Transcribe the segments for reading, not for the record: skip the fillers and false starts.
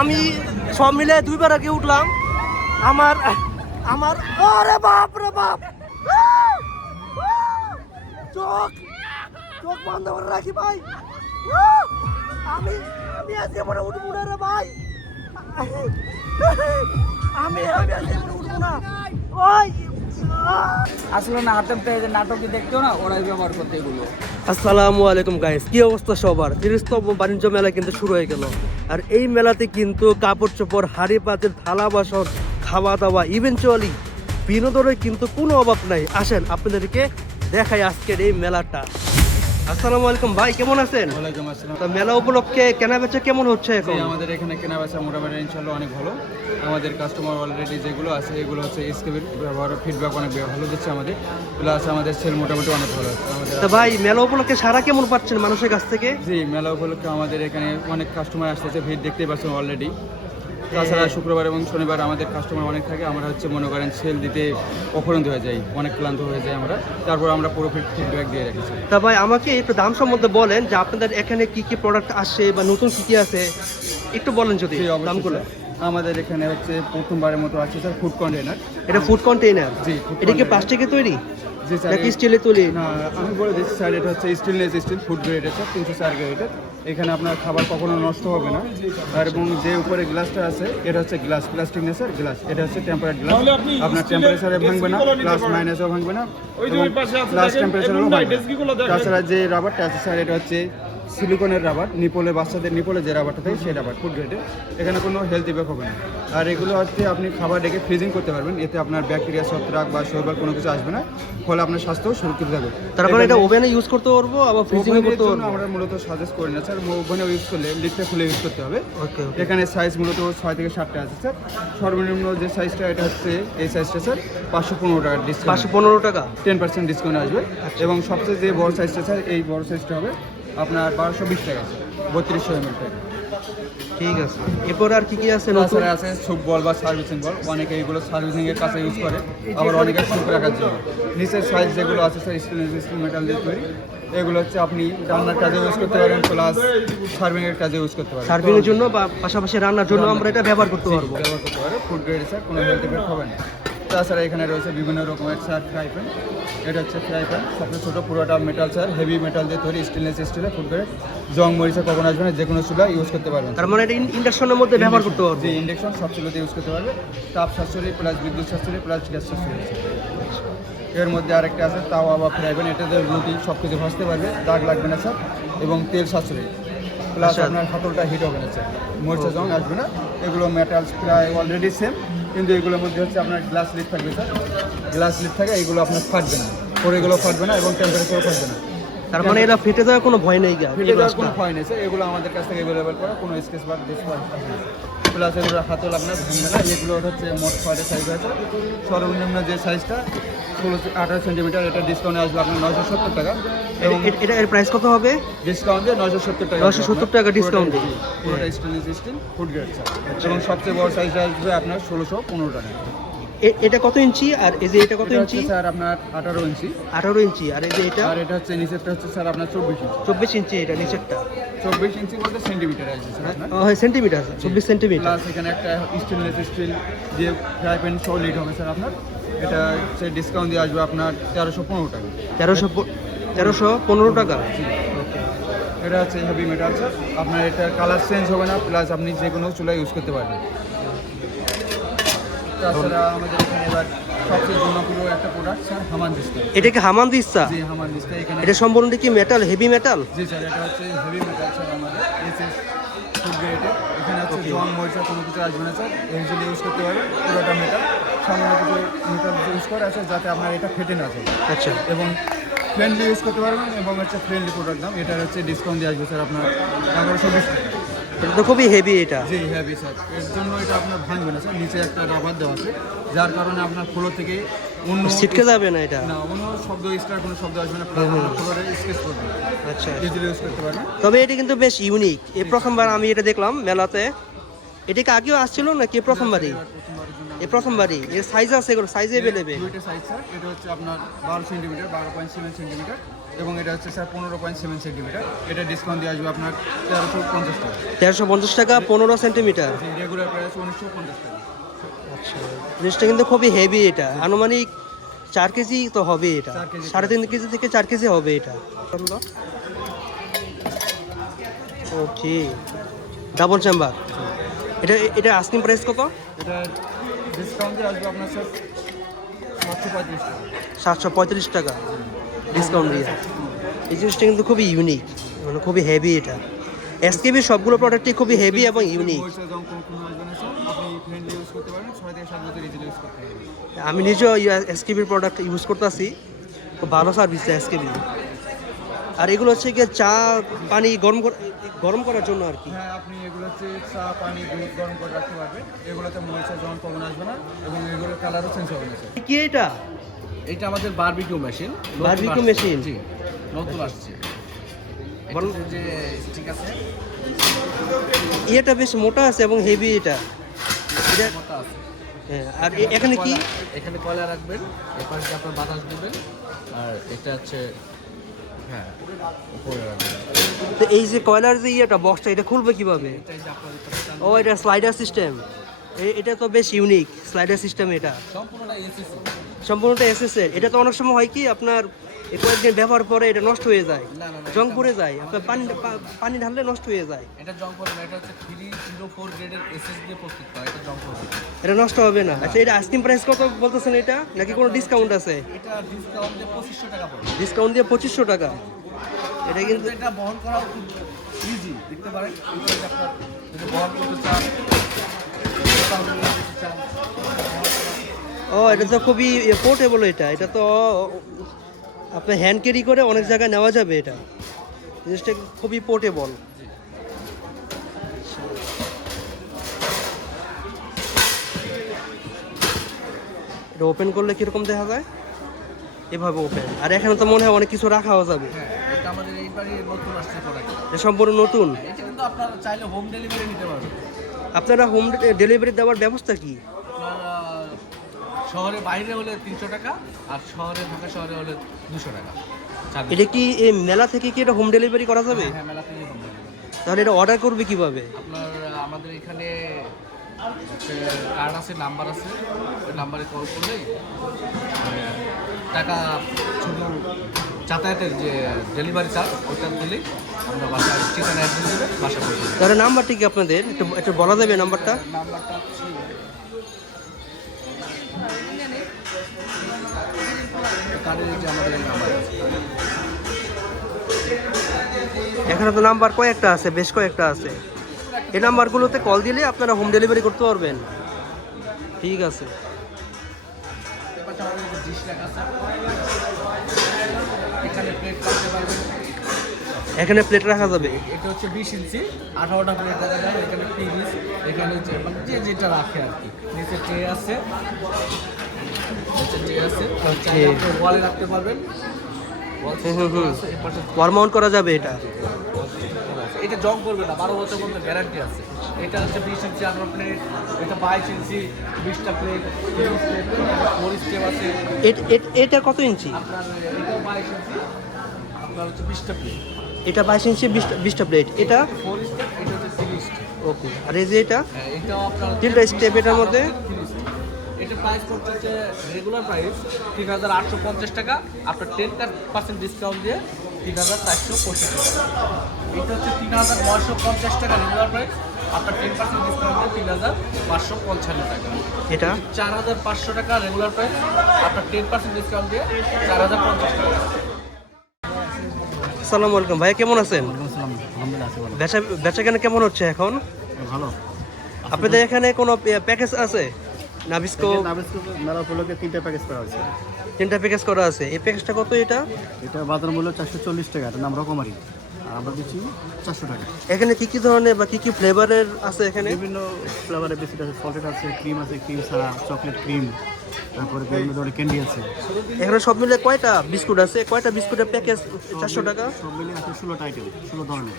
আমি সব মিলে দুইবার আগে উঠলাম। আমার আমার আরে বাপ রে বাপ, চোখ চোখ বন্ধ করে রাখি ভাই। আমি আমি আজকে মনে উঠবো না রে ভাই, আমি আজকে মনে উঠবো না। ওই আসলে না হাতের যে নাটকে দেখতো না, ওরাই ব্যবহার করতে এগুলো। আসসালামু আলাইকুম গাইস, কি অবস্থা সবার? 30তম বাণিজ্য মেলা কিন্তু শুরু হয়ে গেল। আর এই মেলাতে কিন্তু কাপড় চোপড়, হাড়ি পাতিল, থালা বাসন, খাওয়া দাওয়া, ইভেনচুয়ালি বিনোদনের কিন্তু কোনো অভাব নাই। আসেন আপনাদেরকে দেখাই আজকের এই মেলাটা। আসসালামু আলাইকুম ভাই, কেমন আছেন? ওয়ালাইকুম আসসালাম। তো মেলা উপলক্ষে কেনা বেচা কেমন হচ্ছে এখন? আমাদের এখানে কেনা বেচা মোটামুটি ইনশাল্লাহ অনেক ভালো। আমাদের কাস্টমার অলরেডি যেগুলো আছে এগুলো হচ্ছে এসকেবির ব্যবহার ফিডব্যাক অনেক ভালো দিচ্ছে আমাদের, প্লাস আমাদের সেল মোটামুটি অনেক ভালো আছে আমাদের। তো ভাই মেলা উপলক্ষে সারা কেমন পাচ্ছেন মানুষের কাছ থেকে? জি, মেলা উপলক্ষে আমাদের এখানে অনেক কাস্টমার আসতেছে, ভিড় দেখতেই পাচ্ছেন অলরেডি। তাছাড়া শুক্রবার এবং শনিবার আমাদের কাস্টমার অনেক থাকে। আমরা হচ্ছে মনে করেন সেল দিতে অপরন্ত হয়ে যাই, অনেক ক্লান্ত হয়ে যাই আমরা, তারপর আমরা পুরো ফিডব্যাক দিয়ে রেখেছি। তা ভাই আমাকে একটু দাম সম্বন্ধে বলেন যে আপনাদের এখানে কি কি প্রোডাক্ট আসছে বা নতুন কি কি আছে একটু বলেন যদি দামগুলো। আমাদের এখানে হচ্ছে প্রথমবারের মতো আছে স্যার ফুড কন্টেনার। এটা ফুড কন্টেইনার? জি, এটা কি প্লাস্টিকে তৈরি জি স্যার, নাকি স্টিলে তৈরি? না আমি বলে দিচ্ছি স্যার, এটা হচ্ছে স্টেনলেস স্টিল ফুড গ্রেড, এটা 304 গ্রেডের। এখানে আপনার খাবার কখনো নষ্ট হবে না। আর এবং যে উপরে গ্লাসটা আছে এটা হচ্ছে গ্লাস, প্লাস্টিক না স্যার, গ্লাস। এটা হচ্ছে টেম্পারেট গ্লাস, আপনার টেম্পারেচারে ভাঙবে না, প্লাস মাইনাসও ভাঙবে না, প্লাস টেম্পারেচারও ভাঙবে না। তাছাড়া যে রাবারটা আছে স্যার, এটা হচ্ছে সিলিকনের রাবার, নিপলে বাচ্চাদের নিপলে যে রাবারটা থাকে সেই রাবার, ফুড গ্রেডে। এখানে কোনো হেলথ ইফেক্ট হবে না। আর এগুলো হচ্ছে আপনি খাবার রেখে ফ্রিজিং করতে পারবেন, এতে আপনার ব্যাকটেরিয়া, ছত্রাক বা শৈবাল কোনো কিছু আসবে না, ফলে আপনার স্বাস্থ্য সুরক্ষিত থাকবে। তারপরে এটা ওভেনে ইউজ করতে পারবো আবার ফ্রিজিং এ করতে পারবো? আমরা মূলত সাজেস্ট করি না স্যার, ওভেনে ইউজ করলে লিডটা খুলে ইউজ করতে হবে। ওকে। এখানে সাইজ মূলত 6 থেকে 7টা আছে স্যার। সর্বনিম্ন যে সাইজটা এটা হচ্ছে এই সাইজটা স্যার 515 টাকা ডিসকাউন্ট, 515 টাকা 10% ডিসকাউন্ট আসবে। এবং সবচেয়ে যে বড় সাইজটা স্যার, এই বড় সাইজটা হবে আপনার 1220 টাকা, 3200 ml টাকা। ঠিক আছে। এরপর আর কি কি আছে নতুন? তাছাড়া আছে সুপ বল বা সার্ভিসিং বল, অনেকে এইগুলো সার্ভিসিং এর কাছে ইউজ করে, আবার অনেকে সুপ রাখার জন্য। নিচের সাইজ যেগুলো আছে স্যার স্টেনলেস স্টিল মেটাল দিয়ে তৈরি, এগুলো হচ্ছে আপনি রান্নার কাজে ইউজ করতে পারেন, প্লাস সার্ভিং এর কাজে ইউজ করতে পারেন। সার্ভিং এর জন্য বা পাশাপাশি রান্নার জন্য আমরা এটা ব্যবহার করতে পারবো। ব্যবহার করতে পারে, ফুড গ্রেড স্যার, কোনো হেলথ ইফেক্ট হবে না। তাছাড়া এখানে রয়েছে বিভিন্ন রকমের স্যার ফ্রাই প্যান। এটা হচ্ছে ফ্রাই প্যান, সবচেয়ে ছোটো, পুরোটা মেটাল স্যার, হেভি মেটাল দিয়ে তৈরি, স্টেনলেস স্টিলের, ফুড গ্রেড। জং মরিচা কখনো আসবে না, যে কোনো চুলা ইউজ করতে পারবেন। তার মানে এটা ইন্ডাকশনের মধ্যে ব্যবহার করতে পারবো? যে ইন্ডাকশন সব চুলাতে ইউজ করতে পারবে, তাপ সাশ্রয়ী প্লাস বিদ্যুৎ সাশ্রয়ী প্লাস গ্যাস সাশ্রয়ী। এর মধ্যে আরেকটা আছে তাওয়া বা ফ্রাই প্যান, এটাতে রুটি সব কিছু ভাজতে পারবে, দাগ লাগবে না স্যার, এবং তেল সাশ্রয়ী, প্লাস আপনার হাতলটা হিট হবে না স্যার, মরিচা জং আসবে না। এগুলো মেটালস প্রায় অলরেডি সেম, কিন্তু এগুলোর মধ্যে হচ্ছে আপনার গ্লাস লিড থাকবে স্যার, গ্লাস লিড থাকে, এগুলো আপনার ফাটবে না, পরে এগুলো ফাটবে না এবং টেম্পারেচারও ফাটবে না। তার মানে এটা ফেটে যাওয়ার কোনো ভয় নেই? ফেটে যাওয়ার কোনো ভয় নেই স্যার, এগুলো আমাদের কাছ থেকে অ্যাভেলেবেল করা, কোনো স্কেচ বা ডিসকাউন্ট থাকবে না। প্লাস এগুলো হাতল আপনার ভাঙবে না। এগুলো হচ্ছে মোট 6টা সাইজ আছে। সর্বনিম্ন যে সাইজটা 18 সেন্টিমিটার, এটা ডিসকাউন্টে আসবে আপনার 970 টাকা। এবং এটা এর প্রাইস কত হবে? ডিসকাউন্ট দিয়ে 970 টাকা। 970 টাকা ডিসকাউন্ট দিয়ে পুরোটা stainless steel food grade sir. এবং সবচেয়ে বড় সাইজটা আসবে আপনার 1615 টাকা। এটা কত ইঞ্চি আর এই যে এটা কত ইঞ্চি? স্যার আপনার 18 ইঞ্চি। 18 ইঞ্চি। আর এই যে এটা? আর এটা হচ্ছে নিচেরটা হচ্ছে স্যার আপনার 24 ইঞ্চি। 24 ইঞ্চি এটা নিচেরটা? 24 ইঞ্চি বলতে সেন্টিমিটার আছে স্যার আপনার। হ্যাঁ সেন্টিমিটার, 24 সেন্টিমিটার। প্লাস এখানে একটা স্টেনলেস স্টিল দিয়ে ফ্রাই প্যান সহ লিড হবে স্যার আপনার। এটা হচ্ছে ডিসকাউন্ট দিয়ে আসবে আপনার 1315 টাকা। 1315 টাকা। এটা হচ্ছে হেভি মেটাল স্যার, আপনার এটা কালার চেঞ্জ হবে না, প্লাস আপনি যে কোনো চুলায় ইউজ করতে পারবেন। তাছাড়া আমাদের এখানে এবার সবচেয়ে জনপ্রিয় একটা প্রোডাক্ট স্যার হামানদিস্তা। এটা কি হামানদিস্তা? জি হামানদিস্তা। এখানে এটা সম্পূর্ণ কি মেটাল, হেভি মেটাল? জি স্যার, এটা হচ্ছে হেভি মেটাল স্যার, আমাদের এসএস ফুড গ্রেডে। এখানে হচ্ছে জং মরিচা কোনো কিছু আসবে না স্যার, ইউজুয়ালি ইউজ করতে পারবে, পুরোটা মেটাল, সামান্য কিছু মেটাল ইউজ করা আছে যাতে আপনার এটা ফেটে না যায়। আচ্ছা। এবং ফ্রেন্ডলি ইউজ করতে পারবেন, এবং হচ্ছে ফ্রেন্ডলি প্রোডাক্ট দাম। এটার হচ্ছে ডিসকাউন্ট দিয়ে আসবে স্যার আপনার 1120 টাকা। এটা তো খুবই হেভি এটা। জি হেভি স্যার, এর জন্য এটা আপনার ভাঙবে না স্যার, নিচে একটা রাবার দেওয়া আছে, যার কারণে আপনার ফ্লোর থেকে অন্য ছিটকে যাবে না এটা? না, অন্য শব্দ এক্সট্রা কোনো শব্দ আসবে না, ফ্লোরে স্কেচ করবে। আচ্ছা, ইজিলি ইউজ করতে পারবেন। তবে এটা কিন্তু বেশ ইউনিক। এই প্রথমবার আমি এটা দেখলাম মেলাতে। এটা কি আগেও আসছিল নাকি প্রথমবারই? এই প্রথমবারই। এর সাইজ আছে, এগুলো সাইজ অ্যাভেলেবেল? দুইটা সাইজ স্যার, এটা হচ্ছে আপনার 12 সেন্টিমিটার, 12.7 সেন্টিমিটার, এবং এটা হচ্ছে স্যার 15.7 সেন্টিমিটার। এটা ডিসকাউন্ট দিয়ে আসবে আপনার 1350 টাকা। 1350 টাকা 15 সেন্টিমিটার। রেগুলার প্রাইস 1950 টাকা। আচ্ছা, জিনিসটা কিন্তু খুবই হেভি, এটা আনুমানিক 4 কেজি তো হবে, এটা 4 কেজি। 3.5 কেজি থেকে 4 কেজি হবে এটা। ওকে, ডাবল চেম্বার। এটা আস্কিং প্রাইস কত? এটা ডিসকাউন্ট দিয়ে আসবে আপনার স্যার 735 টাকা। 735 টাকা ডিসকাউন্ট দিয়ে। এই জিনিসটা কিন্তু খুবই ইউনিক, মানে খুবই হেভি এটা। এসকেবি সবগুলো প্রোডাক্টই খুবই হেভি এবং ইউনিক। মরিচা যখন কোনো আসবে না স্যার, আপনি ফ্রেন্ডলি ইউজ করতে পারেন, 6 থেকে 7 বছর ইজিলি ইউজ করতে পারবেন। আমি নিজেও এসকেবির প্রোডাক্ট ইউজ করতেছি, খুব ভালো সার্ভিস এসকেবি। আর এগুলো হচ্ছে গিয়ে চা পানি গরম করার জন্য আর কি। হ্যাঁ, আপনি এগুলো হচ্ছে চা পানি দুধ গরম করে রাখতে পারবেন। এগুলোতে মরিচা যখন কমন আসবে না এবং এগুলোর কালারও চেঞ্জ হবে না স্যার। কি এটা? এটা আমাদের বারবিকিউ মেশিন। Barbecue machine? জি, নতুন আসছে। বলুন। এটাতে যে ঠিক আছে, এটা বেশ মোটা আছে এবং হেভি এটা। এটা মোটা আছে। হ্যাঁ, আর এখানে কি? এখানে কয়লা রাখবেন, এরপর যে আপনার বাতাস দিবেন, আর এটা হচ্ছে হ্যাঁ উপরে রাখবেন। তো এই যে কয়লার যে বক্সটা, এটা খুলবে কিভাবে? এটাই যে আপনার এটা ও, এটা স্লাইডার সিস্টেম। এটা তো বেশ ইউনিক স্লাইডার সিস্টেম। এটা সম্পূর্ণটা এসএসসি। সম্পূর্ণটা এসএসএর। এটা তো অনেক সময় হয় কি আপনার কয়েকদিন ব্যবহার পরে এটা নষ্ট হয়ে যায়, না, না, না, জং এটা- পড়ে যায়, আপনার পানি ঢাললে নষ্ট হয়ে যায়। এটা জং করবে না, এটা হচ্ছে 304 গ্রেডের এসএস দিয়ে প্রস্তুত করা, এটা জং করবে না। এটা নষ্ট হবে না। আচ্ছা, এটা আইসক্রিম প্রাইস কত বলতেছেন এটা, নাকি কোনো ডিসকাউন্ট আছে? এটা ডিসকাউন্ট দিয়ে 2500 টাকা পড়বে। ডিসকাউন্ট দিয়ে 2500 টাকা। এটা কিন্তু কিন্তু এটা বহন করা খুব ইজি, দেখতে পারেন। এটা হচ্ছে আপনার যদি বহন করতে চান, ও, এটা তো খুবই পোর্টেবল। এটা তো আপনার হ্যান্ড ক্যারি করে অনেক জায়গায় নেওয়া যাবে। এটা জিনিসটা খুবই পোর্টেবল। এটা ওপেন করলে কিরকম দেখা যায়? এভাবে ওপেন। আর এখানে তো মনে হয় অনেক কিছু রাখাও যাবে। হ্যাঁ, এটা আমাদের এইবারই নতুন আসছে প্রোডাক্ট। এটা সম্পূর্ণ নতুন। এটা কিন্তু আপনারা চাইলে হোম ডেলিভারি নিতে পারবেন। আপনারা হোম ডেলিভারি দেওয়ার ব্যবস্থা কি? আপনারা শহরের বাইরে হলে 300 টাকা, আর ঢাকা শহরে হলে 200 টাকা। এটা কি এই মেলা থেকে কি এটা হোম ডেলিভারি করা যাবে? হ্যাঁ, মেলা থেকে হোম ডেলিভারি। তাহলে এটা অর্ডার করবে কিভাবে? আপনার আমাদের এখানে কার্ড আছে, নাম্বার আছে, ওই নাম্বারে কল করলেই টাকা শুধু যাতায়াতের যে ডেলিভারি চার্জ ওটা দিলেই আমরা বাসায় ঠিকানা অ্যাড্রেস দেবে, বাসা করে দেবে। তাহলে নাম্বারটা কি আপনাদের একটু বলা যাবে নাম্বারটা? নাম্বারটা হচ্ছে কার্ডের যে আমাদের নাম্বার আছে। এখানে তো নাম্বার কয়েকটা আছে, বেশ কয়েকটা আছে। এই নাম্বারগুলোতে কল দিলে আপনারা হোম ডেলিভারি করতে পারবেন। ঠিক আছে। এবার আমাদের যে ডিশ লেখা আছে, এখানে প্লেট রাখতে পারবেন। এখানে প্লেট রাখা যাবে। এটা হচ্ছে 20 ইঞ্চি, 18টা প্লেট রাখা যায়। এখানে পিস, এখানে হচ্ছে মানে যে যেটা রাখে আর কি। নিচে ট্রে আছে, চাইলে আপনি ওয়ালে রাখতে পারবেন। ওয়াল হুম। আছে, এর পাশে ওয়াল মাউন্ট করা যাবে এটা। এটা জং করবে না, 12 বছর পর্যন্ত গ্যারান্টি আছে। এটা হচ্ছে 20 ইঞ্চি 18 প্লেট, এটা 22 ইঞ্চি 20টা প্লেট, 30 স্টেপ, 4 স্টেপ আছে। এটা কত ইঞ্চি? আপনার এটা 22 ইঞ্চি, আপনার হচ্ছে 20টা প্লেট। এটা 22 ইঞ্চি 20টা প্লেট। এটা 4 স্টেপ, এটা হচ্ছে 3 স্টেপ। ওকে। আর এই যে এটা এটাও আপনার 3টা স্টেপ এটার মধ্যে। এটা প্রাইস পড়ছে হচ্ছে রেগুলার প্রাইস 3850 টাকা, আপনার 10% ডিসকাউন্ট দিয়ে 3465 টাকা। এটা হচ্ছে 3950 টাকা রেগুলার প্রাইস, আপনার 10% ডিসকাউন্ট দিয়ে 3555 টাকা। এটা 4500 টাকা রেগুলার প্রাইস, আপনার 10% ডিসকাউন্ট দিয়ে 4050 টাকা। আসসালামু আলাইকুম ভাইয়া, কেমন আছেন? আলহামদুলিল্লাহ, বেচা কেনা কেমন হচ্ছে এখন? ভালো। আপনাদের এখানে কোনো প্যাকেজ আছে? নাবিস্কো মেলা উপলক্ষে 3টা প্যাকেজ করা হয়েছে। 3টা প্যাকেজ করা আছে। এই প্যাকেজটা কত এটা? এটা বাজার মূল্য 440 টাকা। এটার নাম রকমারি, আর আমরা দিচ্ছি 400 টাকা। এখানে কি কি ধরনের বা কি কি ফ্লেভারের আছে এখানে? বিভিন্ন ফ্লেভারের বিস্কিট আছে, সল্টেড আছে, ক্রিম আছে, ক্রিম ছাড়া, চকলেট ক্রিম, তারপরে বিভিন্ন ধরনের ক্যান্ডি আছে। এখানে সব মিলে কয়টা বিস্কুট আছে? কয়টা বিস্কুটের প্যাকেজ 400 টাকা? সব মিলিয়ে আছে 16টা আইটেম, 16 ধরনের।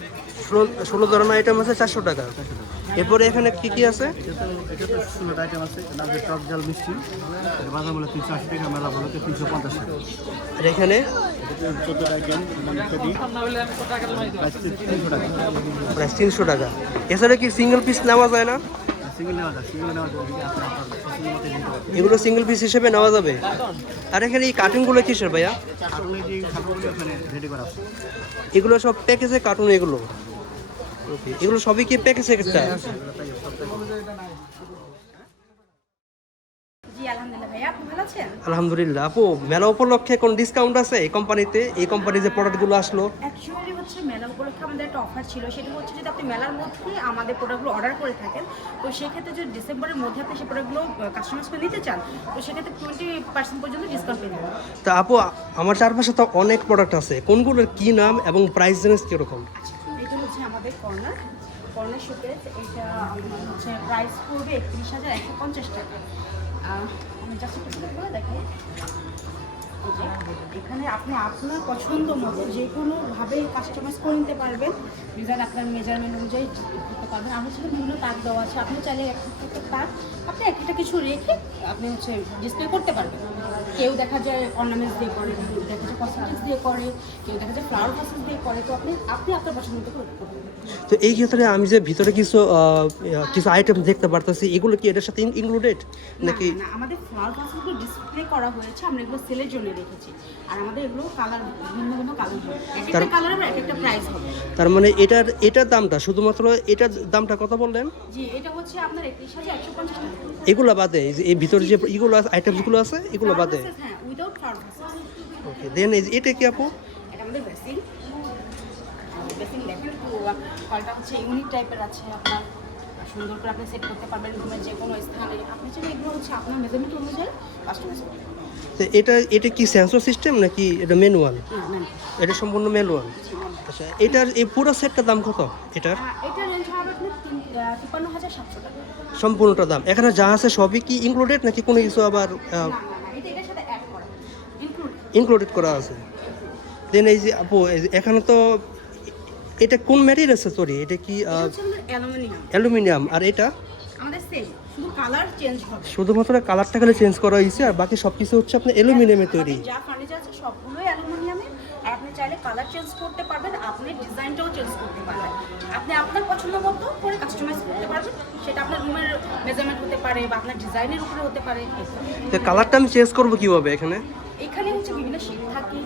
16 ধরনের আইটেম আছে 400 টাকা। এরপরে এখানে কি কি আছে? এটা তো 16টা আইটেম আছে, নাম হচ্ছে টক জাল মিষ্টি, এটা বাজার মূল্য 380 টাকা, মেলা ভালোতে 350 টাকা। আর এখানে 14টা আইটেম মানে ফেরি প্রাইস 300 টাকা। প্রায় 300 টাকা। এছাড়া কি সিঙ্গেল পিস নেওয়া যায় না? সিঙ্গেল নেওয়া যায়, সিঙ্গেল নেওয়া যায়, আপনার পছন্দ মতো নিতে পারেন। এগুলো সিঙ্গেল পিস হিসেবে নেওয়া যাবে। আর এখানে এই কার্টুনগুলো কিসের ভাইয়া? কার্টুনে যে কার্টুনগুলো এখানে রেডি করা আছে। এগুলো সব প্যাকেজে কার্টুন এগুলো। ওকে, এগুলো সবই কি প্যাকেজে একটা? জি আলহামদুলিল্লাহ ভাইয়া, আপনি ভালো আছেন? আলহামদুলিল্লাহ। আপু, মেলা উপলক্ষে কোন ডিসকাউন্ট আছে এই কোম্পানিতে? এই কোম্পানির যে প্রোডাক্টগুলো আসলো? অ্যাকচুয়ালি হচ্ছে মেলা উপলক্ষে আমাদের একটা অফার ছিল, সেটা হচ্ছে যদি আপনি মেলার মধ্যে আমাদের প্রোডাক্টগুলো অর্ডার করে থাকেন, তো সেক্ষেত্রে যদি ডিসেম্বরের মধ্যে আপনি সেই প্রোডাক্টগুলো কাস্টমাইজ করে নিতে চান, তো সেক্ষেত্রে 20% পর্যন্ত ডিসকাউন্ট পেয়ে যাবেন। তা আপু, আমার চারপাশে তো অনেক প্রোডাক্ট আছে, কোনগুলোর কি নাম এবং প্রাইস রেঞ্জ কিরকম? এটা হচ্ছে আমাদের কর্নার শোকেস, এটা আপনার হচ্ছে প্রাইস পড়বে 31,150 টাকা। আমি জাস্ট একটু করে দেখাই। এই যে এখানে আপনি আপনার পছন্দ মতো যে কোনোভাবে কাস্টমাইজ করে নিতে পারবেন, ডিজাইন আপনার মেজারমেন্ট অনুযায়ী করতে পারবেন। আমার ছিল বিভিন্ন তাক দেওয়া আছে, আপনি চাইলে একটা তাক আপনি একটা কিছু রেখে আপনি হচ্ছে ডিসপ্লে করতে পারবেন। কেউ দেখা যায় অর্নামেন্টস দিয়ে করে, কেউ দেখা যায় কসমেটিক্স দিয়ে করে, কেউ দেখা যায় ফ্লাওয়ার ভাসেস দিয়ে করে, তো আপনি আপনার পছন্দ মতো করে করতে পারবেন। তো এই ক্ষেত্রে আমি যে ভিতরে কিছু আইটেম দেখতে পারতেছি, এগুলো কি এটার সাথে ইনক্লুডেড নাকি? না, আমাদের ফ্লাওয়ার ভাসেসগুলো ডিসপ্লে করা হয়েছে, আমরা এগুলো সেলের জন্য রেখেছি। আর আমাদের এগুলো কালার ভিন্ন ভিন্ন কালার হবে, এক একটা কালারের এক একটা প্রাইস হবে। তার মানে এটার দামটা শুধুমাত্র, এটার দামটা কত বললেন? জি, এটা হচ্ছে আপনার 31,150 টাকা। এগুলো বাদে এই যে এই ভিতরে যে এগুলো আইটেমসগুলো আছে এগুলো বাদে? হ্যাঁ, উইদাউট ফ্লাওয়ার ভাসেস। ওকে, দেন এটা কি আপু? এটা আমাদের বেসিন দেখেন, একটু কলটা হচ্ছে ইউনিক টাইপের আছে, আপনার সুন্দর করে আপনি সেট করতে পারবেন রুমের যে কোনো স্থানে। আপনি চাইলে এগুলো হচ্ছে আপনার মেজারমেন্ট অনুযায়ী কাস্টমাইজ করতে পারবেন। তো এটা কি সেন্সর সিস্টেম নাকি এটা ম্যানুয়াল? এটা সম্পূর্ণ ম্যানুয়াল। আচ্ছা, এটার এই পুরো সেটটার দাম কত এটার? এটা রেঞ্জ হবে আপনার 53,700 টাকা। সম্পূর্ণটা দাম এখানে যা আছে সবই কি ইনক্লুডেড নাকি কোনো কিছু আবার এটা এটার সাথে অ্যাড করা ইনক্লুড। ইনক্লুডেড করা আছে? দেন এই যে আপু, এখানে তো এটা কোন ম্যাটেরিয়াল আছে? সরি, এটা কি অ্যালুমিনিয়াম। অ্যালুমিনিয়াম। আর এটা আমাদের সেম, শুধু কালার চেঞ্জ হবে। শুধুমাত্র কালারটা খালি চেঞ্জ করা হয়েছে, আর বাকি সব কিছু হচ্ছে আপনার অ্যালুমিনিয়ামে তৈরি। যা ফার্নিচার আছে সবগুলোই অ্যালুমিনিয়ামের। আর আপনি চাইলে কালার চেঞ্জ করতে পারবেন, আপনি ডিজাইনটাও চেঞ্জ করতে পারবেন, আপনি আপনার পছন্দ মতো করে কাস্টমাইজ করতে পারবেন। সেটা আপনার রুমের মেজারমেন্ট হতে পারে বা আপনার ডিজাইনের উপরে হতে পারে। তো কালারটা আমি চেঞ্জ করবো কিভাবে এখানে? এখানে হচ্ছে বিভিন্ন শেড থাকে,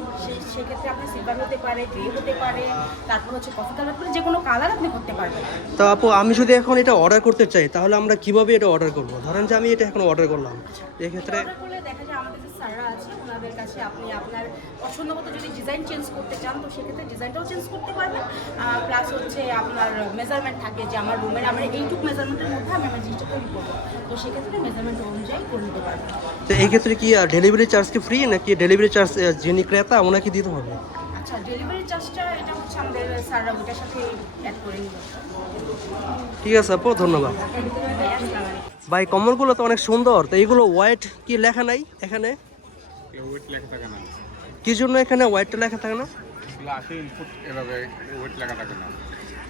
সেক্ষেত্রে আপনি সিলভার হতে পারে, গ্রে হতে পারে, তারপর হচ্ছে কফি কালার করে যে কোনো কালার আপনি করতে পারবেন। তো আপু, আমি যদি এখন এটা অর্ডার করতে চাই তাহলে আমরা কিভাবে এটা অর্ডার করবো? ধরেন যে আমি এটা এখন অর্ডার করলাম, এক্ষেত্রে অর্ডার করলে দেখা যায় আমাদের যে স্যাররা আছে ওনাদের কাছে আপনি আপনার পছন্দ মতো যদি ডিজাইন চেঞ্জ করতে চান, তো সেক্ষেত্রে ডিজাইনটাও চেঞ্জ করতে পারবেন। প্লাস হচ্ছে আপনার মেজারমেন্ট থাকে যে আমার রুমের আমার এইটুকু মেজারমেন্টের মধ্যে আমি আমার জিনিসটা তৈরি করবো, তো সেক্ষেত্রে মেজারমেন্ট অনুযায়ী করে নিতে পারবেন। তো এই ক্ষেত্রে কি ডেলিভারি চার্জ কি ফ্রি নাকি ডেলিভারি চার্জ যিনি ক্রেতা ওনাকে দিতে হবে? আচ্ছা, ডেলিভারি চার্জটা এটা হচ্ছে আমাদের স্যাররা ওইটার সাথে অ্যাড করে নিবে। ঠিক আছে আপু, ধন্যবাদ। ভাই, কম্বলগুলো তো অনেক সুন্দর, তো এইগুলো ওয়াইট কি লেখা নাই এখানে? ওয়েট লেখা থাকে না, কি জন্য এখানে ওয়াইটটা লেখা থাকে না? এগুলো আসে ইনপুট এভাবে ওয়েট লেখা থাকে না।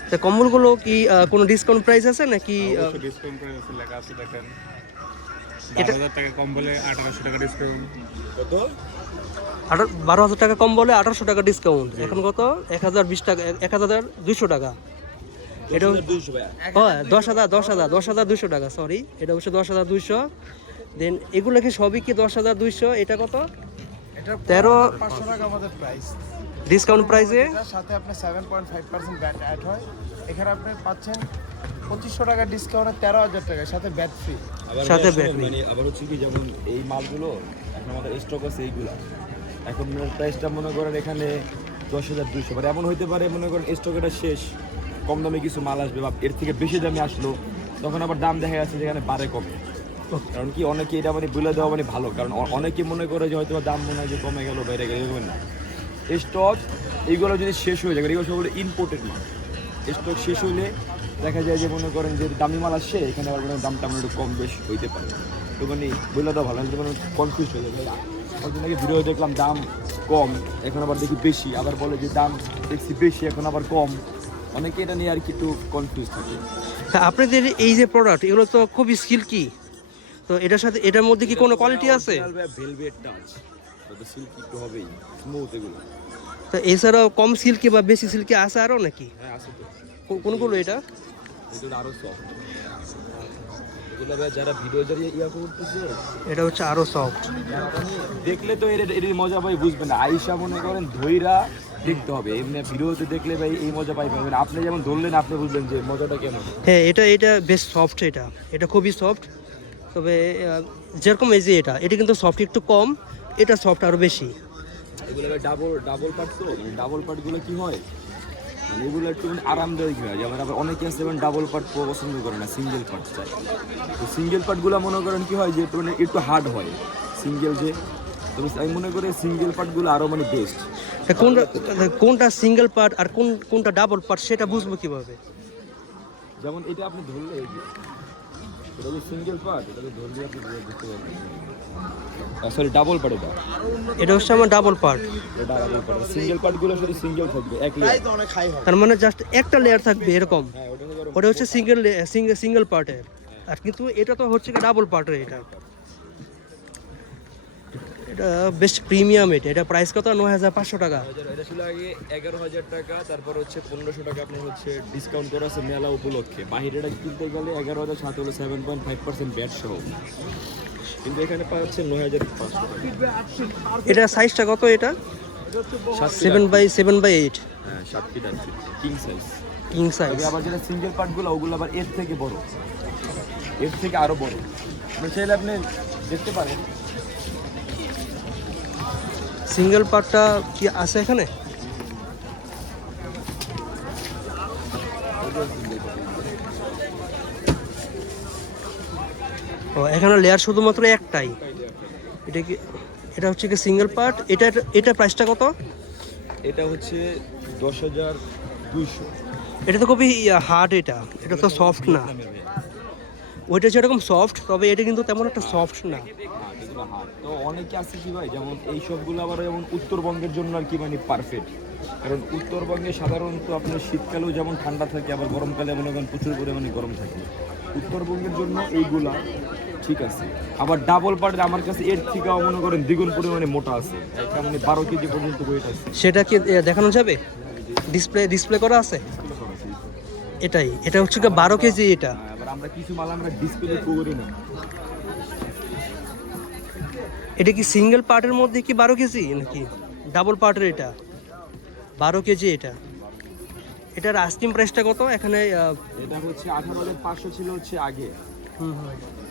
তো কম্বলগুলো কি কোনো ডিসকাউন্ট প্রাইস আছে নাকি? অবশ্যই ডিসকাউন্ট প্রাইস আছে, লেখা আছে দেখেন। এটা 10,000 টাকা কম বলে 1800 টাকা ডিসকাউন্ট। কত? 12,000 টাকা কম বলে 1800 টাকা ডিসকাউন্ট। এখন কত? 1020 টাকা, 1200 টাকা। এটা 10,200 টাকা, সরি, এটা হচ্ছে 10,200। দেন এগুলো কি সবই কি 10,200? এটা কত? এটা 13,500 টাকা আমাদের প্রাইস। ডিসকাউন্ট প্রাইসে। এটার সাথে আপনার 7.5% ব্যাট অ্যাড হয়। এখানে আপনি পাচ্ছেন 2500 টাকা ডিসকাউন্টে 13,000 টাকা সাথে ব্যাট ফ্রি। সাথে ব্যাটারি। মানে আবার হচ্ছে কি, যেমন এই মালগুলো এখন আমাদের স্টক আছে এইগুলা, এখন প্রাইসটা মনে করেন এখানে 10,200, মানে এমন হইতে পারে মনে করেন স্টক এটা শেষ, কম দামে কিছু মাল আসবে বা এর থেকে বেশি দামে আসলো, তখন আবার দাম দেখা যাচ্ছে যেখানে বাড়ে কমে। কারণ কি, অনেকে এটা মানে বলে দেওয়া মানে ভালো, কারণ অনেকে মনে করে যে হয়তো দাম মনে হয় যে কমে গেল বাইরে গেল, এরকম না। স্টক এইগুলো যদি শেষ হয়ে যায়, এগুলো সবগুলো ইম্পোর্টেড মাল, স্টক শেষ হইলে দেখা যায় যে মনে করেন যে দামি মাল আসছে, এখানে আবার মানে দামটা মানে একটু কম বেশ হইতে পারে। তো মানে বলে দেওয়া ভালো, মানে কনফিউজ হয়ে যাবে। কয়েকদিন আগে ভিডিও দেখলাম দাম কম, এখন আবার দেখি বেশি, আবার বলে যে দাম দেখছি বেশি এখন আবার কম, অনেকে এটা নিয়ে আর কি একটু কনফিউজ থাকে। তা আপনাদের এই যে প্রোডাক্ট এগুলো তো খুবই সিল্কি, তো এটার সাথে এটার মধ্যে কি কোনো কোয়ালিটি আছে? ভেলভেট টাচ, তবে সিল্ক একটু হবেই, স্মুথ এগুলো। তো এছাড়াও কম সিল্কি বা বেশি সিল্কি আছে আরও নাকি? হ্যাঁ আছে তো, কোনগুলো এটা? এগুলো আরো সফট। এগুলো ভাই যারা ভিডিও জড়িয়ে ইয়া করতেছে, এটা হচ্ছে আরও সফট। দেখলে তো এর মজা ভাই বুঝবেন না। আইসা মনে করেন ধইরা দেখতে হবে, এমনি ভিডিওতে দেখলে ভাই এই মজা পাইবেন। আপনি যেমন ধরলেন আপনি বুঝবেন যে মজাটা কেমন। হ্যাঁ, এটা বেশ সফট, এটা খুবই সফট। তবে যেরকম এই যে এটা কিন্তু সফট একটু কম, এটা সফট আরও বেশি। এগুলো ভাই ডাবল পার্ট তো, ডাবল পার্টগুলো কি হয় মানে এগুলো একটু মানে আরামদায়ক হয়। যেমন আবার অনেকে আছে যেমন ডাবল পার্ট পছন্দ করে না, সিঙ্গেল পার্ট চাই। তো সিঙ্গেল পার্টগুলো মনে করেন কি হয় যে একটু মানে একটু হার্ড হয় সিঙ্গেল যে। তবে আমি মনে করি সিঙ্গেল পার্টগুলো আরও মানে বেস্ট। কোনটা সিঙ্গেল পার্ট আর কোনটা ডাবল পার্ট সেটা বুঝবো কিভাবে? যেমন এটা আপনি ধরলে এই যে এটা যে সিঙ্গেল পার্ট, এটাকে ধরলে আপনি বুঝতে পারবেন। সরি ডাবল পার্ট, এটা হচ্ছে আমার ডাবল পার্ট। এটা ডাবল পার্ট। সিঙ্গেল পার্টগুলো শুধু সিঙ্গেল থাকবে, এক লেয়ার। তার মানে জাস্ট একটা লেয়ার থাকবে এরকম। হ্যাঁ ওটা হচ্ছে সিঙ্গেল পার্টের, আর কিন্তু এটা তো হচ্ছে ডাবল পার্টের। এটা বেশ প্রিমিয়াম। এটা প্রাইস কত? 9,500 টাকা। এটা ছিল আগে 11,000 টাকা, তারপর হচ্ছে 1500 টাকা আপনার হচ্ছে ডিসকাউন্ট করা আছে মেলা উপলক্ষে। বাহিরে এটা কিনতে গেলে 11,000, সাথে হলো 7.5% ব্যাট সহ, কিন্তু এখানে পাচ্ছেন 9,500 টাকা। এটা সাইজটা কত? এটা 7x7x8। হ্যাঁ 7 ফিট আর কি, কিং সাইজ। King size. আবার যেটা সিঙ্গেল পার্টগুলো ওগুলো আবার এর থেকে বড়, এর থেকে আরো বড়। আপনি চাইলে আপনি দেখতে পারেন। সিঙ্গেল পার্টটা কি আছে এখানে? ও, এখানে লেয়ার শুধুমাত্র একটাই। এটা হচ্ছে কি সিঙ্গেল পার্ট। এটা প্রাইসটা কত? এটা হচ্ছে 10,200। এটা তো খুবই হার্ড। এটা তো সফট না। ওইটা যেরকম সফট, তবে এটা কিন্তু তেমন একটা সফট না। তো অনেকে আছে কি ভাই, যেমন এই সবগুলো আবার যেমন উত্তরবঙ্গের জন্য আর কি মানে পারফেক্ট। কারণ উত্তরবঙ্গে সাধারণত আপনার শীতকালেও যেমন ঠান্ডা থাকে, আবার গরমকালে মনে করেন প্রচুর পরিমাণে গরম থাকে। উত্তরবঙ্গের জন্য এইগুলা ঠিক আছে। আবার ডাবল পার্ট আমার কাছে এর থেকেও মনে করেন দ্বিগুণ পরিমাণে মোটা আছে, একটা মানে 12 কেজি পর্যন্ত ওয়েট আছে। সেটা কি দেখানো যাবে? ডিসপ্লে করা আছে। এটা হচ্ছে কি 12 কেজি। এটা আবার আমরা কিছু মাল আমরা ডিসপ্লে করি না। এটা কি সিঙ্গেল পার্টের মধ্যে কি 12 কেজি নাকি ডাবল পার্টের? এটা 12 কেজি। এটার আস্কিং প্রাইসটা কত এখানে? এটা হচ্ছে 18,500 ছিল হচ্ছে আগে,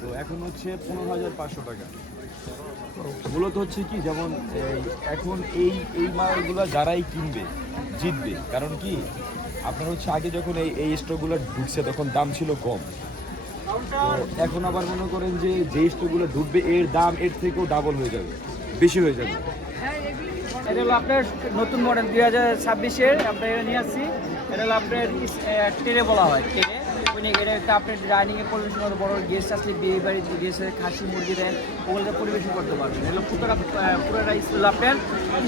তো এখন হচ্ছে 15,500 টাকা। মূলত হচ্ছে কি, যেমন এখন এই মালগুলো যারাই কিনবে জিতবে। কারণ কি আপনার হচ্ছে আগে যখন এই স্টকগুলো ঢুকছে তখন দাম ছিল কম, তো এখন আবার মনে করেন যে স্টকগুলো ঢুকবে এর দাম এর থেকেও ডাবল হয়ে যাবে, বেশি হয়ে যাবে। এটা হলো আপনার নতুন মডেল 2026-এর আপনার এটা নিয়ে আসছি। এটা হলো আপনার টেরে বলা হয়, টেরে। এটা একটা আপনার ডাইনিংয়ে পরিবেশন করতে, বড় গেস্ট আসলে বিয়ে বাড়িতে গেস্টে খাসি মুরগি দেন, ওগুলোকে পরিবেশন করতে পারবেন। এগুলো পুরোটা স্টিল আপনার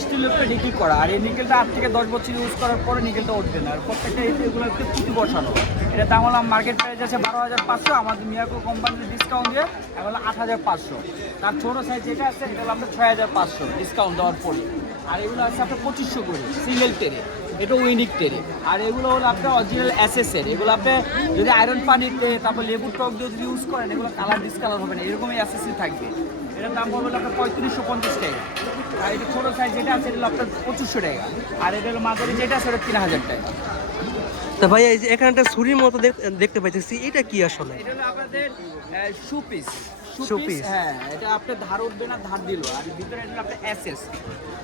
স্টিলের উপরে নিকেল করা। আর এই নিকেলটা 8 থেকে 10 বছর ইউজ করার পরে নিকেলটা উঠবে না। আর প্রত্যেকটা এগুলো একটু পুঁতি বসানো। এটা দাম হলো মার্কেট প্রাইস আছে 12,500, আমাদের মিয়াকো কোম্পানির ডিসকাউন্ট দিয়ে এখন 8,500। তার ছোটো সাইজ যেটা আছে এটা হলো আপনার 6,500 ডিসকাউন্ট দেওয়ার পরে। আর এগুলো আছে আপনার 2500 করে সিঙ্গেল টেরে, এটা উইনিক টেরে। আর এগুলো হলো আপনার অরিজিনাল এসএসের। এগুলো আপনি যদি আয়রন পানিতে তারপর লেবুর টক দিয়ে যদি ইউজ করেন এগুলো কালার ডিসকালার হবে না, এরকমই এসএসসি থাকবে। এটার দাম পড়বে আপনার 3,550 টাকা। আর এটা ছোটো সাইজ যেটা আছে এটা হলো আপনার 2,500 টাকা। আর এটা হলো মাঝারি যেটা আছে ওটা 3,000 টাকা। তা ভাই এই যে এখানে একটা ছুরির মতো দেখতে পাইতেছি, এটা কি আসলে? এটা হলো আপনাদের শোপিস। Showpiece? হ্যাঁ, এটা আপনার ধার উঠবে না, ধার দিল। আর ভিতরে এটা আপনার এসএস,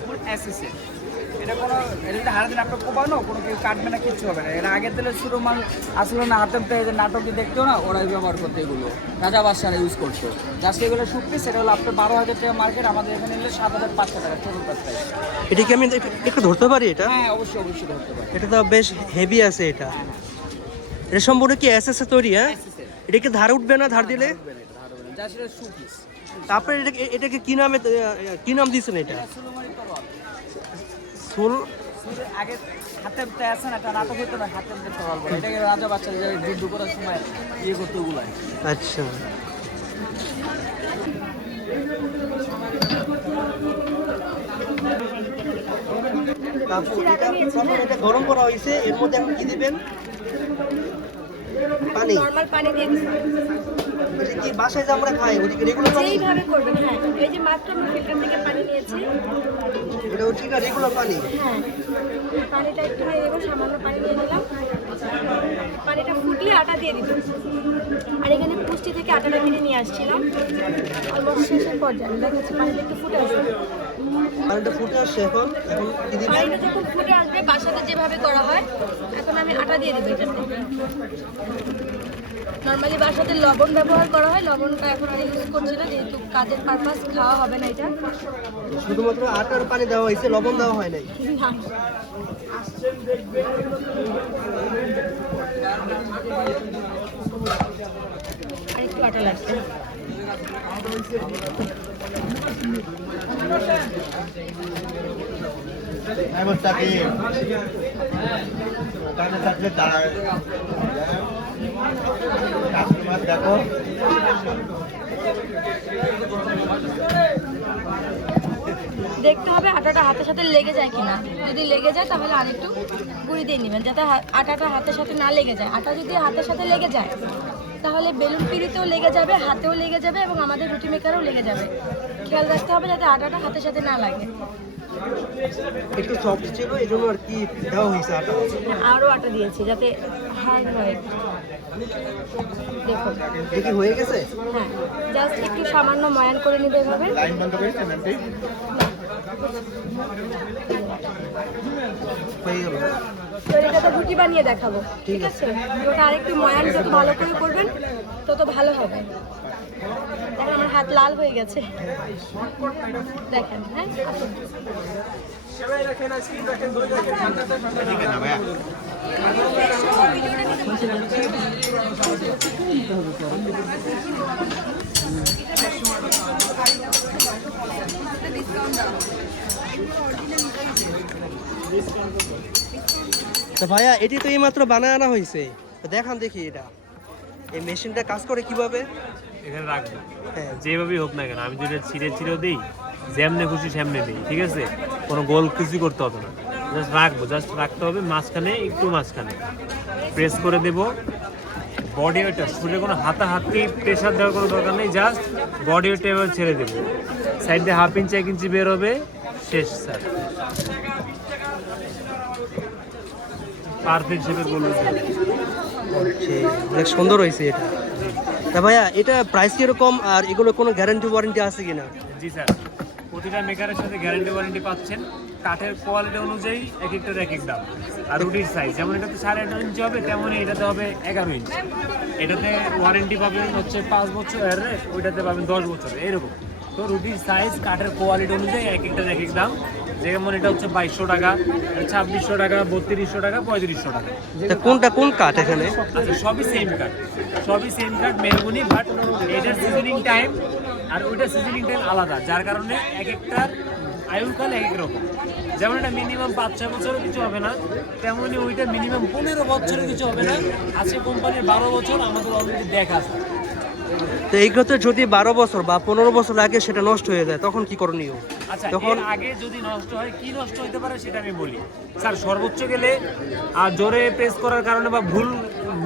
ফুল এসএস এর। এটা কোনো এটা হারা দিন আপনার কোপানো, কোনো কেউ কাটবে না, কিচ্ছু হবে না। এর আগের দিলে ছোটো মাল আসলে না, হাতের নাটকে দেখতেও না, ওরাই ব্যবহার করতে এগুলো রাজা বাদশারা ইউজ করতো। জাস্ট এগুলো শোপিস। এটা হলো আপনার 12,000 টাকা মার্কেট, আমাদের এখানে নিলে 7,500 টাকা ছোটো প্রাইস। এটা কি আমি একটু ধরতে পারি? এটা হ্যাঁ অবশ্যই ধরতে পারে। এটা তো বেশ হেভি আছে। এটা সম্পূর্ণ কি এসএস এ তৈরি? হ্যাঁ, এটা কি ধার উঠবে না ধার দিলে? জাস্ট এটা শোপিস। তারপরে এটাকে কি নাম দিয়েছেন? এটা আগে হাতে আছে না, একটা নাটক হতো না, হাতে সরাল বলে এটাকে রাজা বাচ্চা যুদ্ধ করার সময় ইয়ে করতে ওগুলাই। আচ্ছা, তারপর এটা গরম করা হয়েছে, এর মধ্যে এখন কি দিবেন? পানি। নরমাল পানি দিয়ে দিচ্ছি। এটা কি বাসায় যে আমরা খাই ওদিকে রেগুলার পানি? এইভাবে করবেন, হ্যাঁ। এই যে মাত্র আমি ফিল্টার থেকে পানি নিয়েছি, এটা হচ্ছে কি রেগুলার পানি? হ্যাঁ। পানিটা একটু নিয়ে নেবো, সামান্য পানি নিয়ে নিলাম। পানিটা ফুটলে আটা দিয়ে দিব। আর এখানে পুষ্টি থেকে আটাটা কিনে নিয়ে আসছিলাম, অলমোস্ট শেষের পর্যায়ে দেখাচ্ছি। পানিটা একটু ফুটে আসবে, পানিটা ফুটে আসছে, এখন এখন কি দিবেন? পানিটা যখন ফুটে আসবে বাসাতে যেভাবে করা হয়, এখন আমি আটা দিয়ে দিব এটাতে। নর্মালি বাসাতে লবণ ব্যবহার করা হয়, লবণটা এখন আর ইউজ করছি না, যেহেতু কাজের পারপাস, খাওয়া হবে না এটা। শুধুমাত্র আটার পানি দেওয়া হয়েছে, লবণ দেওয়া হয় নাই। না। আর একটু আটা লাগবে। দেখতে হবে আটাটা হাতের সাথে লেগে যায় কিনা। যদি লেগে যায় তাহলে আরেকটু গুঁড়ি দিয়ে নেবেন, যাতে আটাটা হাতের সাথে না লেগে যায়। আটা যদি হাতের সাথে লেগে যায় তাহলে বেলুন পিড়িতেও লেগে যাবে, হাতেও লেগে যাবে এবং আমাদের রুটি মেকারেও লেগে যাবে। খেয়াল রাখতে হবে যাতে আটাটা হাতের সাথে না লাগে। একটু সফট ছিল, এই জন্য আর কি দেওয়া হয়েছে আটা। আরও আটা দিয়েছি যাতে হার্ড হয়। দেখুন এটা কি হয়ে গেছে? হ্যাঁ, জাস্ট একটু সামান্য ময়ান করে নিবে এভাবে। হয়ে গেল। তো এটাতে রুটি বানিয়ে দেখাবো, ঠিক আছে? ওটা আরেকটু ময়ান যত ভালো করে করবেন তত ভালো হবে। দেখেন আমার হাত লাল হয়ে গেছে, দেখেন। হ্যাঁ, আসুন। তো ভাইয়া, এটি তো এইমাত্র বানায় আনা হয়েছে, তো দেখান দেখি এটা এই মেশিনটা কাজ করে কিভাবে। এখানে রাখবো হ্যাঁ, যেভাবেই হোক না কেন, আমি যেটা ছিঁড়েও দিই, যেমনে খুশি সেমনে দিই, ঠিক আছে? কোনো গোল কিছু করতে হবে না, জাস্ট রাখবো, জাস্ট রাখতে হবে মাঝখানে, একটু মাঝখানে প্রেস করে দেবো। বডি ওয়েটটা শুরু কোনো হাতাহাতি প্রেশার দেওয়ার কোনো দরকার নেই, জাস্ট বডি ওয়েটটা এবার ছেড়ে দেবো। সাইড দিয়ে 1/2 ইঞ্চি 1 ইঞ্চি বের হবে, শেষ স্যার। পারফেক্ট শেপে বলুন। অনেক সুন্দর হয়েছে এটা। তা ভাইয়া, এটা প্রাইস কিরকম আর এগুলো কোনো গ্যারান্টি ওয়ারেন্টি আছে কিনা? জি স্যার, প্রতিটা মেকারের সাথে গ্যারান্টি ওয়ারেন্টি পাচ্ছেন। কাঠের কোয়ালিটি অনুযায়ী এক একটার এক এক দাম। আর রুটির সাইজ যেমন এটাতে 8.5 ইঞ্চি হবে, তেমনই এটাতে হবে 11 ইঞ্চি। এটাতে ওয়ারেন্টি পাবেন হচ্ছে 5 বছর, ওইটাতে পাবেন 10 বছর, এরকম। তো রুটির সাইজ কাঠের কোয়ালিটি অনুযায়ী এক একটার এক এক দাম। যেমন এটা হচ্ছে 2200 টাকা, 2600 টাকা, 3200 টাকা, 3500 টাকা। তা কোনটা কোন কাঠ এখানে? আচ্ছা, সবই সেম কাঠ, সবই সেম কাঠ, মেহগুনি, বাট এটার সিজনিং টাইম আর ওইটার সিজনিং টাইম আলাদা, যার কারণে এক একটার আয়ুকাল এক এক রকম। যেমন এটা মিনিমাম 5-6 বছরও কিছু হবে না, তেমনই ওইটা মিনিমাম 15 বছরও কিছু হবে না। আছে কোম্পানির 12 বছর, আমাদের অলরেডি দেখা আছে। তো এইগুলোতে যদি 12 বছর বা 15 বছর লাগে সেটা নষ্ট হয়ে যায়, তখন কি করণীয়? আচ্ছা, তখন এর আগে যদি নষ্ট হয়, কি নষ্ট হতে পারে সেটা আমি বলি স্যার। সর্বোচ্চ গেলে আর জোরে প্রেস করার কারণে বা ভুল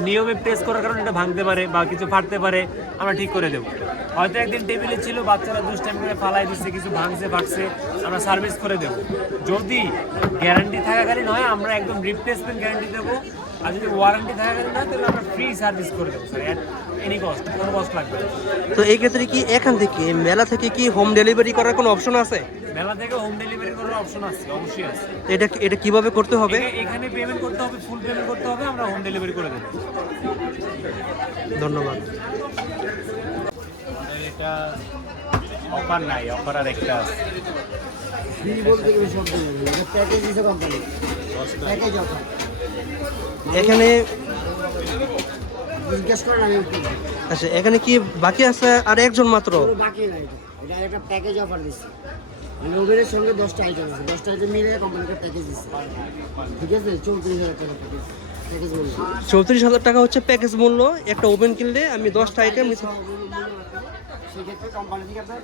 নিয়মে প্রেস করার কারণে এটা ভাঙতে পারে বা কিছু ফাটতে পারে, আমরা ঠিক করে দেবো। হয়তো একদিন টেবিলে ছিল, বাচ্চারা দুষ্টাইম করে ফালাই দিচ্ছে, কিছু ভাঙছে ফাটছে, আমরা সার্ভিস করে দেবো। যদি গ্যারান্টি থাকাকালীন হয়, আমরা একদম রিপ্লেসমেন্ট গ্যারান্টি দেবো। আর যদি ওয়ারেন্টি থাকাকালীন হয়, তাহলে আমরা ফ্রি সার্ভিস করে দেবো স্যার, এনি কস্ট, কোনো কস্ট লাগবে না। তো এই ক্ষেত্রে কি এখান থেকে মেলা থেকে কি হোম ডেলিভারি করার কোনো অপশন আছে? মেলা থেকে হোম ডেলিভারি করার অপশন আছে, অবশ্যই আছে। এটা এটা কিভাবে করতে হবে? এখানে পেমেন্ট করতে হবে, ফুল পেমেন্ট করতে হবে, আমরা হোম ডেলিভারি করে দেবো। ধন্যবাদ। এটা অফার নাই, অফার আর একটা আছে। এখানে আচ্ছা, এখানে কি বাকি আছে আর একজন মাত্র? বাকি নাই, এটা একটা প্যাকেজ অফার দিচ্ছি। মানে ওভেনের সঙ্গে 10টা আইটেম আছে, 10টা আইটেম মিলে কোম্পানিকে প্যাকেজ দিচ্ছে, ঠিক আছে? 34,000 টাকা প্যাকেজ মূল্য। 34,000 টাকা হচ্ছে প্যাকেজ মূল্য। একটা ওভেন কিনলে আমি 10টা আইটেম নিতে। সেক্ষেত্রে কোম্পানি থেকে আপনার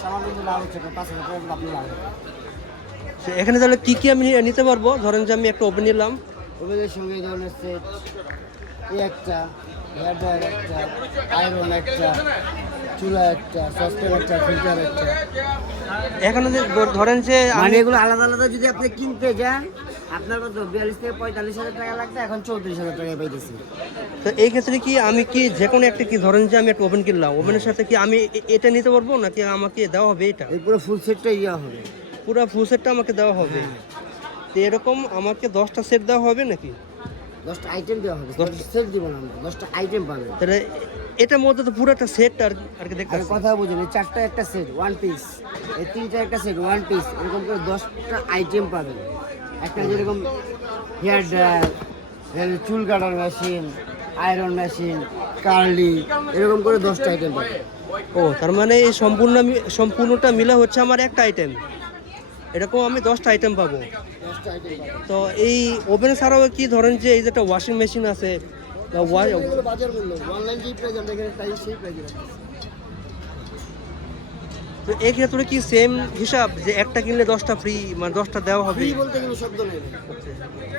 সামান্য কিছু লাভ হচ্ছে, 5,000 টাকা আপনার লাভ হবে। এখানে তাহলে কি কি আমি নিতে পারবো? ধরেন যে আমি একটা ওভেন নিলাম, ওভেনের সঙ্গে এই ধরনের সেট, এই একটা, হেয়ার ড্রায়ার একটা, আয়রন একটা, চুলা একটা, সসপ্যান একটা, ফিল্টার একটা। এখানে যে ধরেন যে মানে এগুলো আলাদা আলাদা যদি আপনি কিনতে যান, আপনার কত 42 থেকে 45,000 টাকা লাগবে, এখন 34,000 টাকায় পাইতেছি। তো এই ক্ষেত্রে কি আমি কি যে কোনো একটা, কি ধরেন যে আমি একটা ওভেন কিনলাম, ওভেনের সাথে কি আমি এটা নিতে পারবো নাকি আমাকে দেওয়া হবে এটা? এই পুরো ফুল সেটটাই দেওয়া হবে। পুরো ফুল সেটটা আমাকে দেওয়া হবে? তো এরকম আমাকে 10টা সেট দেওয়া হবে নাকি? 10টা আইটেম দেওয়া হবে, 10টা সেট দিব না আমরা, 10টা আইটেম পাবেন। তাহলে এটার মধ্যে তো পুরো একটা সেট আর কি দেখতে আর কথা বুঝুন, এই 4টা একটা সেট 1 পিস, এই 3টা একটা সেট 1 পিস, এরকম করে 10টা আইটেম পাবেন। একটা যেরকম হেয়ার ড্রায়ার, চুল কাটার মেশিন, আয়রন মেশিন, কার্লি, এরকম করে 10টা আইটেম পাবেন। ও তার মানে এই সম্পূর্ণটা মিলে হচ্ছে আমার একটা আইটেম, এরকম আমি 10টা আইটেম পাবো। 10টা আইটেম পাবেন। তো এই ওভেন ছাড়াও কি ধরেন যে এই যে একটা ওয়াশিং মেশিন আছে বা এগুলো বাজার মূল্য, অনলাইন যে প্রাইস আমরা এখানে তাই সেই প্রাইসে রাখতেছি। তো এই ক্ষেত্রে কি সেম হিসাব যে একটা কিনলে 10টা ফ্রি, মানে 10টা দেওয়া হবে? ফ্রি বলতে কোনো শব্দ নেই,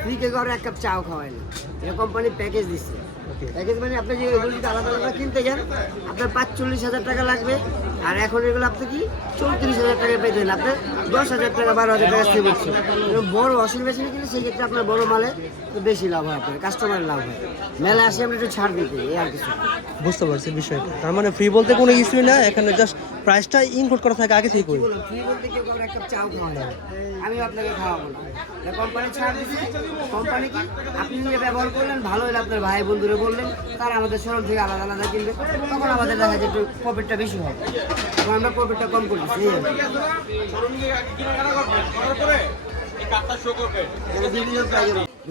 ফ্রি কে করে এক কাপ চাও খাওয়ায় না, এটা কোম্পানি প্যাকেজ দিচ্ছে। প্যাকেজ মানে আপনি যে এগুলো যদি আলাদা আলাদা কিনতে যান, আপনার 45,000 টাকা লাগবে, আর এখন এগুলো আপনি কি 34,000 টাকায় পেতেন, আপনার 10,000 টাকা 12,000 টাকা সেভ হচ্ছে। বড় ওয়াশিং মেশিনে কিনলে সেক্ষেত্রে আপনার বড় মালে তো বেশি লাভ হয়, আপনার কাস্টমারের লাভ হয়। মেলা আসে আমরা একটু ছাড় দিতে, এই আর কিছু। বুঝতে পারছি বিষয়টা। তার মানে ফ্রি বলতে কোনো কিছুই না, এখানে জাস্ট প্রাইসটা ইনক্লুড করা থাকে আগে থেকে। ফ্রি বলতে কেউ আমরা এক কাপ চাও খাওয়াই না, আমি আপনাকে খাওয়াবো না, কোম্পানি ছাড় দিচ্ছে। কোম্পানি কি আপনি নিয়ে ব্যবহার করলেন, ভালো হলে আপনার ভাই বন্ধুরা বললেন, তারা আমাদের শোরুম থেকে আলাদা আলাদা কিনবে, তখন আমাদের দেখা যায় একটু প্রফিটটা বেশি হবে, তখন আমরা প্রফিটটা কম করতেছি।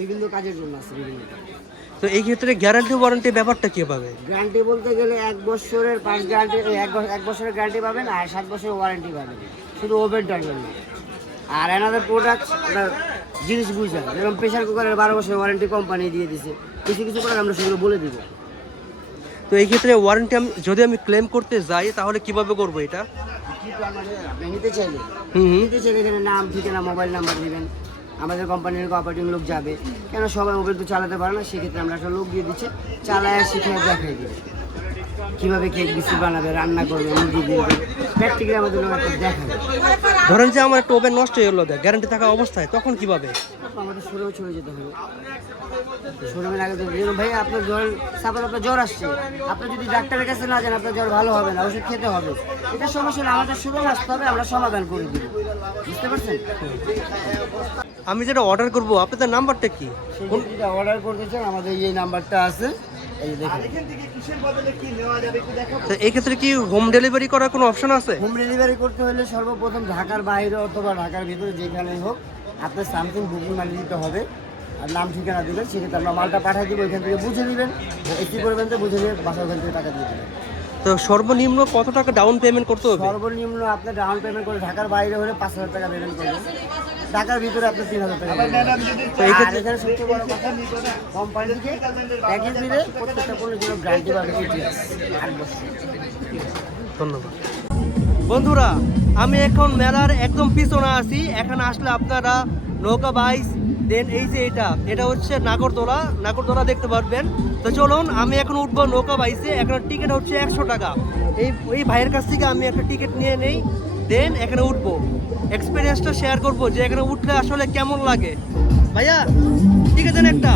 বিভিন্ন কাজের জন্য আছে, বিভিন্ন। তো এই ক্ষেত্রে গ্যারান্টি ওয়ারেন্টি ব্যাপারটা কি পাবে? গ্যারান্টি বলতে গেলে 1 বছরের পাঁচ গ্যারান্টি, 1 বছরের গ্যারান্টি পাবেন, আর 7 বছরের ওয়ারেন্টি পাবেন, শুধু ওভেনটার জন্য। আর এনাদের প্রোডাক্ট জিনিস বুঝেন, যেরকম প্রেশার কুকারের 12 বছরের ওয়ারেন্টি কোম্পানি দিয়ে দিছে, কিছু কিছু করে আমরা সেগুলো বলে দিব। তো এই ক্ষেত্রে ওয়ারেন্টি যদি আমি ক্লেম করতে যাই তাহলে কিভাবে করবো এটা? আপনি নিতে চাইলে এখানে নাম, ঠিকানা, মোবাইল নাম্বার দিবেন, আমাদের কোম্পানির কোঅপারেটিভ লোক যাবে, কেন সবাই ওভেন তো চালাতে পারে না, সেক্ষেত্রে আমরা একটা লোক দিয়ে দিচ্ছি, চালায় শিখে দেখাই দিবে কীভাবে কেক বিস্কুট বানাবে, রান্না করবে, মুরগি দিয়ে প্র্যাকটিক্যালি আমাদের লোক একটা দেখাবে। ধরেন যে আমার একটা ওভেন নষ্ট হয়ে গেলো গ্যারান্টি থাকা অবস্থায়, তখন কিভাবে? আমাদের শোরুমে চলে যেতে হবে। শোরুমের আগে যেমন ভাই আপনার জ্বর, সাপোজ আপনার জ্বর আসছে, আপনি যদি ডাক্তারের কাছে না যান, আপনার জ্বর ভালো হবে না, ওষুধ খেতে হবে, এটা সমস্যা না, আমাদের শোরুমে আসতে হবে, আমরা সমাধান করে দিব। বুঝতে পারছেন? আমি যেটা অর্ডার করবো আপনাদের নাম্বারটা কি? যেটা অর্ডার করতে চান আমাদের এই নাম্বারটা আছে, এই দেখুন। তো এই ক্ষেত্রে কি হোম ডেলিভারি করার কোনো অপশন আছে? হোম ডেলিভারি করতে হলে সর্বপ্রথম ঢাকার বাইরে অথবা ঢাকার ভিতরে যেখানেই হোক, আপনার সামথিং বুকিং মানি দিতে হবে, আর নাম ঠিকানা দিবেন, সেক্ষেত্রে আমরা মালটা পাঠিয়ে দিব, ওইখান থেকে বুঝে নেবেন, একটি করবেন তো বুঝে নিয়ে বাসা ওখান থেকে টাকা দিয়ে দেবেন। তো সর্বনিম্ন কত টাকা ডাউন পেমেন্ট করতে হবে? সর্বনিম্ন আপনি ডাউন পেমেন্ট করে ঢাকার বাইরে হলে 5,000 টাকা পেমেন্ট করবেন, ঢাকার ভিতরে আপনি 3,000 টাকা পেমেন্ট করবেন। তো এই আর ক্ষেত্রে এখানে সবচেয়ে বড় কথা, কোম্পানি থেকে প্যাকেজ দিলে প্রত্যেকটা পণ্যের জন্য গ্যারান্টি পাবে 8 বছর। ধন্যবাদ। বন্ধুরা, আমি এখন মেলার একদম পিছনে আছি। এখানে আসলে আপনারা নৌকা বাইস, দেন এই যে এটা হচ্ছে নাগরদোলা দেখতে পারবেন। তো চলুন আমি এখন উঠবো নৌকা বাইসে। এখানে টিকিট হচ্ছে 100 টাকা। এই ভাইয়ের কাছ থেকে আমি একটা টিকিট নিয়ে নেই, দেন এখানে উঠবো, এক্সপিরিয়েন্সটা শেয়ার করবো যে এখানে উঠলে আসলে কেমন লাগে। ভাইয়া টিকিট দেন একটা।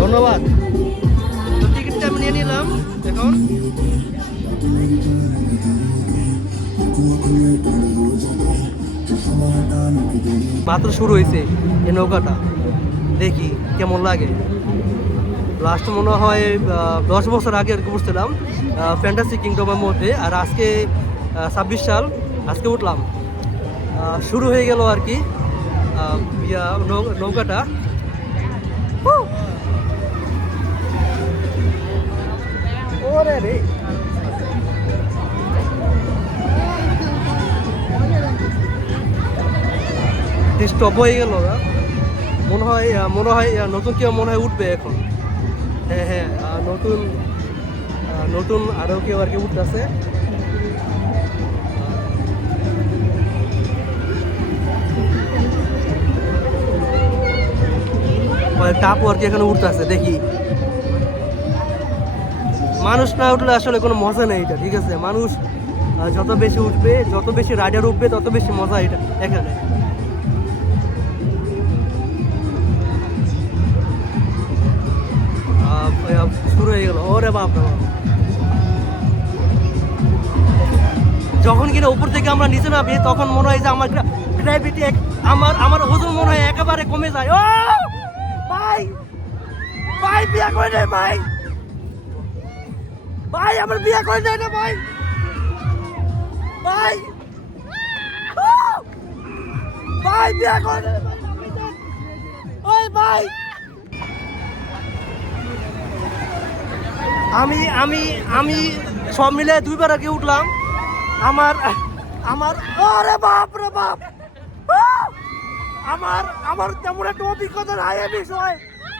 ধন্যবাদ। তো টিকিটটা আমি নিয়ে নিলাম। এখন মাত্র শুরু হয়েছে এই নৌকাটা, দেখি কেমন লাগে। লাস্ট মনে হয় 10 বছর আগে আর কি উঠছিলাম ফ্যান্টাসি কিংডমের মধ্যে, আর আজকে 26 সাল, আজকে উঠলাম। শুরু হয়ে গেল আর কি। নৌকাটা। ওরে রে, স্টপ হয়ে গেল না? মনে হয় নতুন কেউ মনে হয় উঠবে এখন। হ্যাঁ হ্যাঁ, নতুন আরও কেউ আর কি উঠতেছে। টাপু আর কি এখানে উঠতেছে, দেখি। মানুষ না উঠলে আসলে কোনো মজা নেই এটা, ঠিক আছে? মানুষ যত বেশি উঠবে, যত বেশি রাইডার উঠবে, তত বেশি মজা এটা এখানে। শুরু হয়ে গেল। ওরে বাপ রে বাপ, যখন কিনা উপর থেকে আমরা নিচে নামি তখন মনে হয় যে আমার গ্র্যাভিটি, আমার ওজন মনে হয় একেবারে কমে যায়। ও ভাই, ভাই বিয়ে করে নেয় ভাই, ভাই আমার বিয়ে করে নেয় না ভাই, ভাই ভাই বিয়ে করে নেয় ওই ভাই। আমি সব মিলে 2 বার আগে উঠলাম। আমার আরে বাপ রে বাপ, আমার তেমন একটা অভিজ্ঞতা নাই এ বিষয়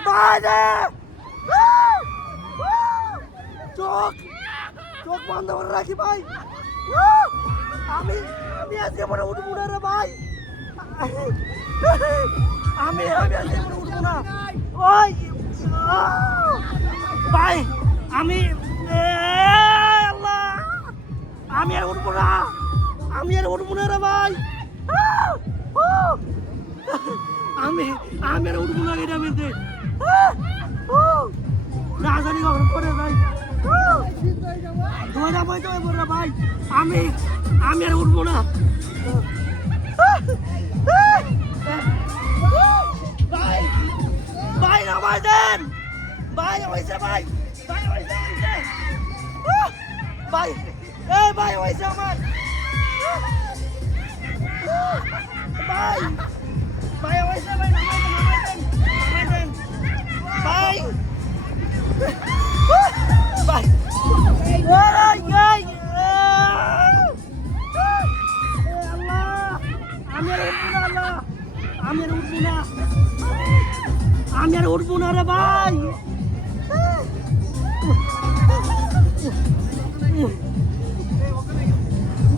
ভাই রে। চোখ বন্ধ করে রাখি ভাই। আমি আজকে মনে উঠবো না রে ভাই, আমি আজকে মনে উঠবো না ওই ভাই। আমি আর উঠবো না, আমি আর উঠবো না রে ভাই। আমি আর উঠবো না এটা বলতে, না জানি কখন পড়ে ভাই। তোমার ভাই তো বলরা ভাই, আমি আর উঠবো না ভাই। ভাই নামাই দেন ভাই, হয়েছে ভাই, ভাই হয়েছে, ভাই এই ভাই হয়েছে আমার ভাই, ভাই হয়েছে ভাই, নামাই দেন ভাই, ভাই আমি আর উঠবো না রে ভাই।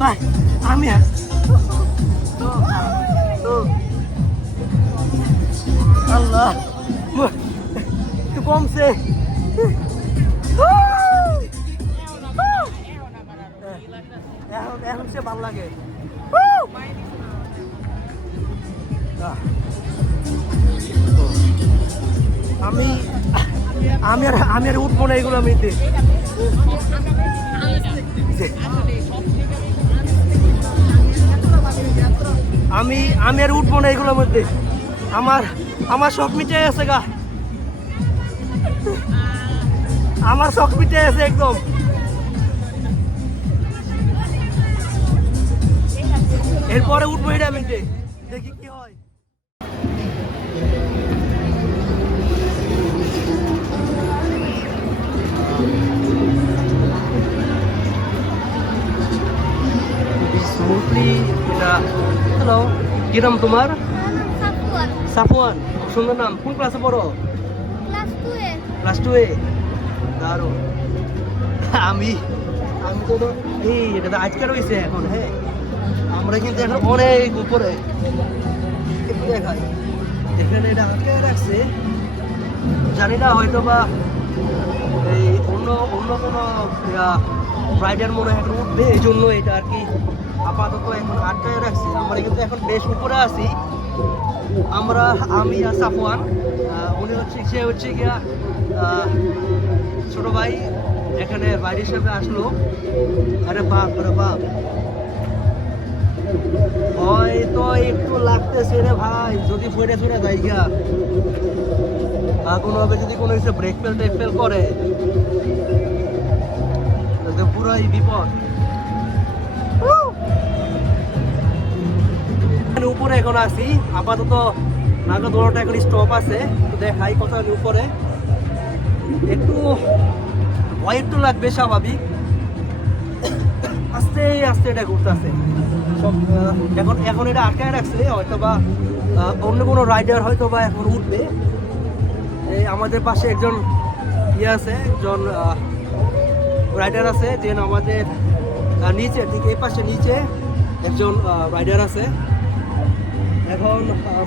ভাই আমি আল্লাহ একটু কমছে। এখন সে ভালো লাগে। আমি আর উঠবো না এগুলো মিতে। আমি আর উঠবো না এগুলোর মধ্যে। আমার শখ মিটে গেছে গা, আমার শখ মিটে গেছে একদম। এরপরে উঠবো এটা মিটে, দেখি কি হয়। স্মুথলি এটা। হ্যালো, কি নাম তোমার? সাফওয়ান, সুন্দর নাম। কোন ক্লাসে পড়ো? ক্লাস 2 এ। দারুণ। আমি তো এই এটা তো আজকে রয়েছে এখন। হ্যাঁ, আমরা কিন্তু এখন অনেক উপরে। একটু দেখাই, এখানে এটা আটকে রাখছে, জানি না হয়তো বা এই অন্য কোনো রাইডার মনে হয় এখন উঠবে, এই জন্য এটা আর কি আপাতত এখন আটকায় রাখছে। আমরা কিন্তু এখন বেশ উপরে আছি। আমি আর সাফওয়ান, উনি সে হচ্ছে গিয়া ছোট ভাই, এখানে বাইরে হিসেবে আসলো। আরে বাপ রে বাপ, হয়তো একটু লাগতেছে রে ভাই, যদি ফেরে যায় গিয়া কোনোভাবে যদি কোনো কিছু ব্রেক ফেল করে পুরোই বিপদ। উপরে উপরে এখন আছি আপাতত। নাগরদোলাটা এখন স্টপ আছে, তো দেখাই কথা উপরে। একটু ভয় একটু লাগবে স্বাভাবিক, আস্তে আস্তে এটা ঘুরতেছে সব। এখন এখন এটা আটকায় রাখছে, হয়তো বা অন্য কোনো রাইডার হয়তো বা এখন উঠবে। এই আমাদের পাশে একজন ইয়ে আছে, একজন রাইডার আছে, যে আমাদের নিচে ঠিক এই পাশে নিচে একজন রাইডার আছে। এখন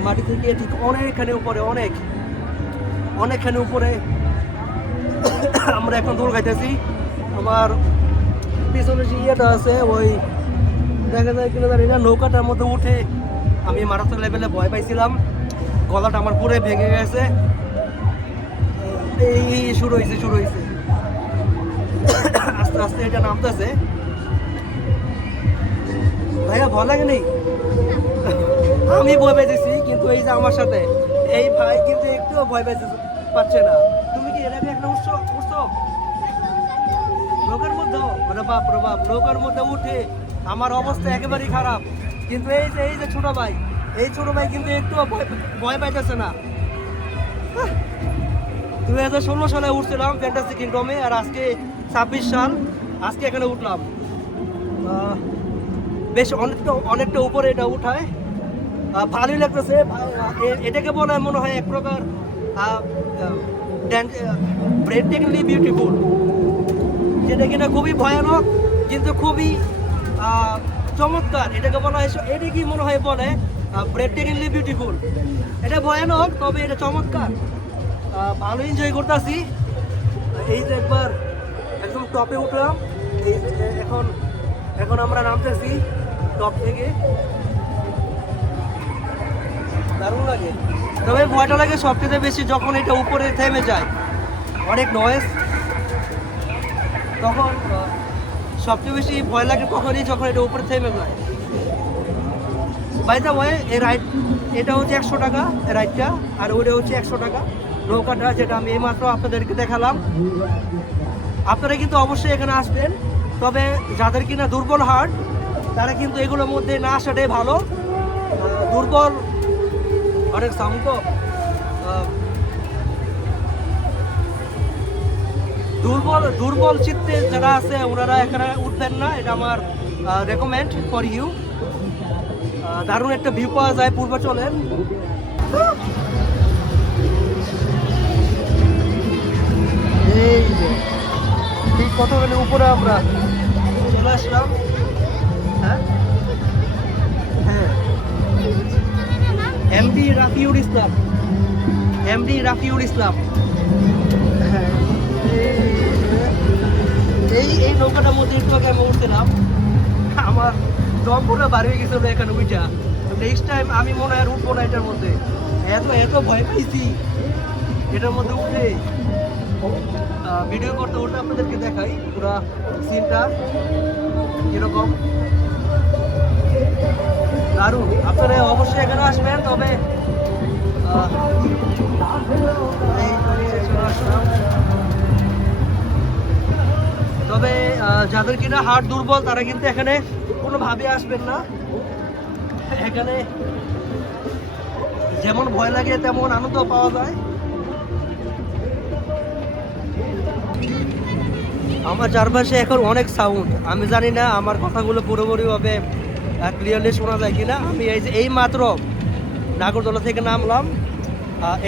মাটি থেকে ঠিক অনেকখানি উপরে, অনেকখানি উপরে আমরা এখন দৌড় খাইতেছি। আমার পিছনে যে ইয়েটা আছে, ওই দেখা যায় কিনা জানি না, নৌকাটার মধ্যে উঠে আমি মারাত্মক লেভেলে ভয় পাইছিলাম, গলাটা আমার পুরো ভেঙে গেছে। এই শুরু হয়েছে আস্তে আস্তে এটা নামতেছে। ভাইয়া ভয় লাগে নেই? আমি ভয় পেয়েছি, কিন্তু এই যে আমার সাথে এই ভাই কিন্তু একটুও ভয় পাচ্ছে না। তুমি কি এর আগে একটা উৎসব নৌকার মধ্যে, মানে বাপ রে বাপ, নৌকার মধ্যে উঠে আমার অবস্থা একেবারেই খারাপ। কিন্তু এই যে ছোট ভাই কিন্তু একটুও ভয় পাইতেছে না। 2016 সালে উঠছিলাম ফ্যান্টাসি কিংডমে, আর আজকে 26 সাল, আজকে এখানে উঠলাম। বেশ অনেকটা উপরে এটা উঠায়, ভালোই লাগতেছে। এটাকে বলে মনে হয় এক প্রকার ব্রেথটেকিংলি বিউটিফুল, যেটা কিনা খুবই ভয়ানক কিন্তু খুবই চমৎকার। এটাকে বলা হয়, এটা কি মনে হয় বলে ব্রেথটেকিংলি বিউটিফুল। এটা ভয়ানক তবে এটা চমৎকার, ভালো এনজয় করতেছি। এই যে একদম টপে উঠলাম, এই এখন আমরা নামতেছি টপ থেকে। দারুণ লাগে, তবে ভয়টা লাগে সবচেয়ে বেশি যখন এটা উপরে থেমে যায়, অনেক নয়েজ, তখন সবচেয়ে বেশি ভয় লাগে তখনই যখন এটা উপরে থেমে যায়। বাই দ্য ওয়ে, এই রাইড এটা হচ্ছে 100 টাকা রাইডটা, আর ওইটা হচ্ছে 100 টাকা নৌকাটা, যেটা আমি এইমাত্র আপনাদেরকে দেখালাম। আপনারা কিন্তু অবশ্যই এখানে আসবেন, তবে যাদের কিনা দুর্বল হার্ট তারা কিন্তু এগুলোর মধ্যে না আসাটাই ভালো। অনেক সাউন্ড তো, দুর্বল চিত্তে যারা আছে ওনারা এখানে উঠবেন না, এটা আমার রেকমেন্ড ফর ইউ। দারুণ একটা ভিউ পাওয়া যায় পূর্বাচলের। এই যে ঠিক কতখানি উপরে আমরা চলে আসলাম। হ্যাঁ, এমডি রাফিউল ইসলাম। হ্যাঁ, এই নৌকাটার মধ্যে একটু আগে আমি উঠছিলাম, আমার দম পুরো বার হয়ে গেছিল এখানে উঠা। নেক্সট টাইম আমি মনে হয় উঠবো না এটার মধ্যে, এত ভয় পাইছি এটার মধ্যে উঠে। ভিডিও করতে আপনাদেরকে দেখাই পুরো সিনটা কিরকম দারুণ। আপনারা অবশ্যই এখানে আসবেন, তবে যাদের কিনা হার্ট দুর্বল তারা কিন্তু এখানে কোনোভাবে আসবেন না। এখানে যেমন ভয় লাগে তেমন আনন্দ পাওয়া যায়। আমার চারপাশে এখন অনেক সাউন্ড, আমি জানি না আমার কথাগুলো পুরোপুরিভাবে ক্লিয়ারলি শোনা যায় কিনা। আমি এই মাত্র নাগরদোলা থেকে নামলাম,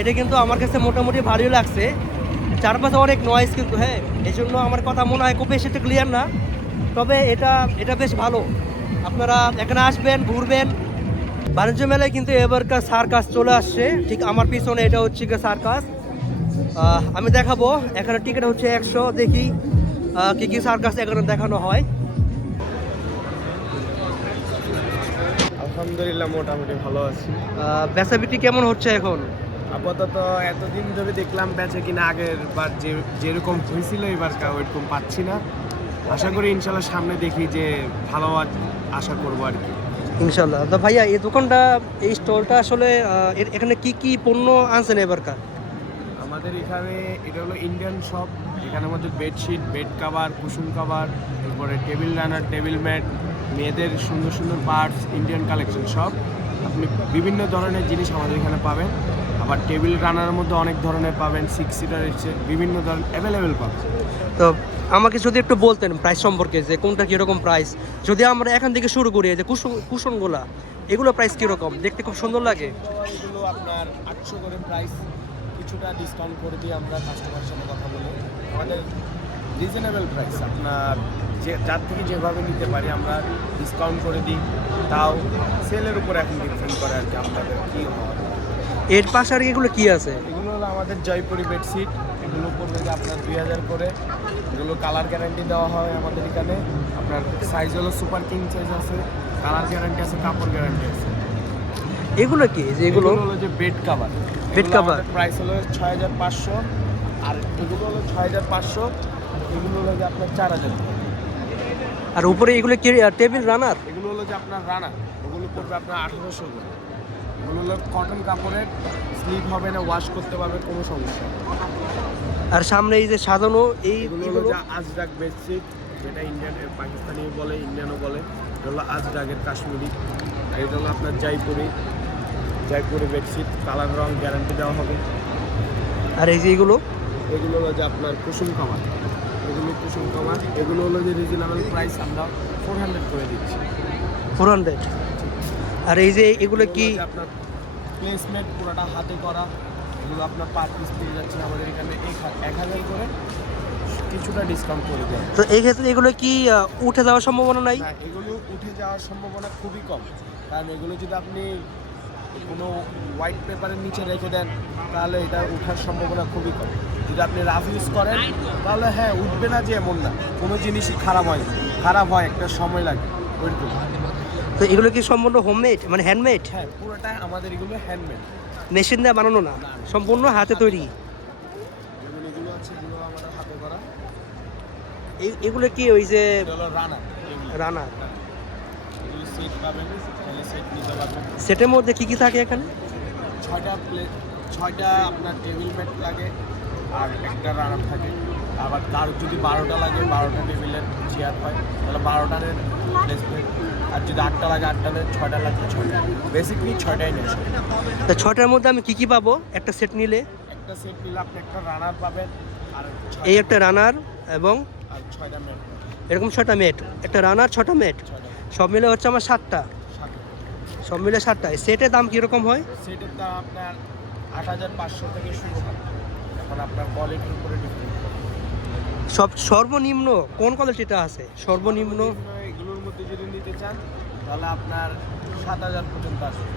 এটা কিন্তু আমার কাছে মোটামুটি ভালোই লাগছে। চারপাশে অনেক নয়েজ কিন্তু, হ্যাঁ, এই জন্য আমার কথা মনে হয় খুব বেশি একটা ক্লিয়ার না, তবে এটা বেশ ভালো। আপনারা এখানে আসবেন, ঘুরবেন। বাণিজ্য মেলায় কিন্তু এবারকার সার্কাস চলে আসছে, ঠিক আমার পিছনে এটা হচ্ছে সার্কাস। আমি দেখাবো, এখানে টিকিট হচ্ছে 100। দেখি কি সার্কাস এখানে দেখানো হয়। আলহামদুলিল্লাহ মোটামুটি ভালো আছি। বেচা বিক্রি কেমন হচ্ছে এখন? আপাতত এতদিন ধরে দেখলাম বেচে কিনা আগের বার যেরকম হয়েছিল এবার ওইরকম পাচ্ছি না। আশা করি ইনশাল্লাহ সামনে দেখি যে ভালো আশা করবো আর কি, ইনশাল্লাহ। তো ভাইয়া, এই দোকানটা, এই স্টলটা আসলে এখানে কি পণ্য আনছেন এবারকার? আমাদের এখানে এটা হলো ইন্ডিয়ান শপ। এখানের মধ্যে bedsheet, bed cover, cushion cover, তারপরে টেবিল রানার, টেবিল ম্যাট, মেয়েদের সুন্দর সুন্দর পার্টস, ইন্ডিয়ান কালেকশন সব। আপনি বিভিন্ন ধরনের জিনিস আমাদের এখানে পাবেন। আবার টেবিল রানারের মধ্যে অনেক ধরনের পাবেন, 6 সিটার এসছে, বিভিন্ন ধরনের অ্যাভেলেবেল পাবেন। তো আমাকে যদি একটু বলতেন প্রাইস সম্পর্কে, যে কোনটা কীরকম প্রাইস, যদি আমরা এখান থেকে শুরু করি, এই যে কুশনগুলা, এগুলো প্রাইস কীরকম? দেখতে খুব সুন্দর লাগে। এগুলো আপনার 800 করে প্রাইস, কিছুটা ডিসকাউন্ট করে দিয়ে আমরা কাস্টমারের সাথে কথা বলে আমাদের রিজনেবল প্রাইস, আপনার যে যার থেকে যেভাবে নিতে পারি আমরা ডিসকাউন্ট করে দিই, তাও সেলের উপর এখন ডিপেন্ড করে আর কি আপনাদের কী হয়। এর পাশে আর এগুলো কি আছে? এগুলো হলো আমাদের জয়পুরি বেডশিট, এগুলো পড়বে যে আপনার 2000 করে। এগুলো কালার গ্যারান্টি দেওয়া হয় আমাদের এখানে। আপনার সাইজ হলো সুপার কিং সাইজ আছে, কালার গ্যারান্টি আছে, কাপড় গ্যারান্টি আছে। এগুলো কি যে এগুলো হলো যে bed cover. Bed cover price হলো 6500, আর এগুলো হলো 6500, এগুলো হলো যে আপনার 4000। আর উপরে এগুলো কি টেবিল রানার? এগুলো হলো যে আপনার রানা, ওগুলো পড়বে আপনার 1800 করে। এগুলো হলো কটন কাপড়ের, স্লিপ হবে না, ওয়াশ করতে পারবে, কোনো সমস্যা নেই। আর সামনে এই যে সাজানো এগুলো হলো যে আজরাক বেডশিট, যেটা ইন্ডিয়ান পাকিস্তানি বলে, ইন্ডিয়ানও বলে। এটা হলো আজরাকের কাশ্মীরি। আর এটা হলো আপনার জয়পুরি বেডশিট, কালার রং গ্যারান্টি দেওয়া হবে। আর এই যে এগুলো হলো যে আপনার কুসুম কামার, এগুলো কুসুম কামার। এগুলো হলো যে রিজনেবল প্রাইস, আমরা 400 করে দিচ্ছি। 400। আর এই যে এগুলো কি আপনার প্লেসমেন্ট পুরোটা হাতে করা, এগুলো আপনার পার পিস পেয়ে যাচ্ছে আমাদের এখানে 1000 করে, কিছুটা ডিসকাউন্ট করে দেয়। তো এই ক্ষেত্রে এগুলো কি উঠে যাওয়ার সম্ভাবনা নাই? না, এগুলো উঠে যাওয়ার সম্ভাবনা খুবই কম, কারণ এগুলো যদি আপনি কোনো হোয়াইট পেপারের নিচে রেখে দেন তাহলে এটা ওঠার সম্ভাবনা খুবই কম। যদি আপনি রাফ ইউজ করেন তাহলে হ্যাঁ উঠবে না, যে এমন না, কোনো জিনিসই খারাপ হয়, একটা সময় লাগে ওইরকম। তো এগুলো কি সম্পূর্ণ হোমমেড, মানে হ্যান্ডমেড? হ্যাঁ, পুরোটাই আমাদের এগুলো হ্যান্ডমেড, মেশিন দিয়ে বানানো না, সম্পূর্ণ হাতে তৈরি। এগুলো আছে, এগুলো আমাদের হাতে করা। এগুলো কি ওই যে হলো রানা, রানার? এগুলো সেট পাবেন, তাহলে সেট নিতে পারবেন। সেটের মধ্যে কি কি থাকে এখানে? 6টা আপনার টেবিল ম্যাট লাগে, আর একটা রানার থাকে। আবার তার যদি 12টা লাগে, 12টা টেবিলের চেয়ার হয়, তাহলে 12টার প্লেসমেন্ট। আর যদি 8টা লাগে, 8টা, 6টা লাগবে 6টা, বেসিকলি 6টাই নেই। তো 6টার মধ্যে আমি কি কি পাবো একটা সেট নিলে? একটা সেট নিলে আপনি একটা রানার পাবেন, আর এই একটা রানার এবং 6টা ম্যাট, এরকম 6টা মেট, একটা রানার 6টা মেট, সব মিলে হচ্ছে আমার 7টা। সব মিলে 7টা। সেটের দাম কীরকম হয়? সেটের দাম আপনার 8500 থেকে শুরু হয়, এখন আপনার কোয়ালিটির উপরে ডিপেন্ড করে। সর্বনিম্ন কোন কোয়ালিটিটা আছে? সর্বনিম্ন এগুলোর মধ্যে যদি নিতে চান তাহলে আপনার 7000 পর্যন্ত আসবে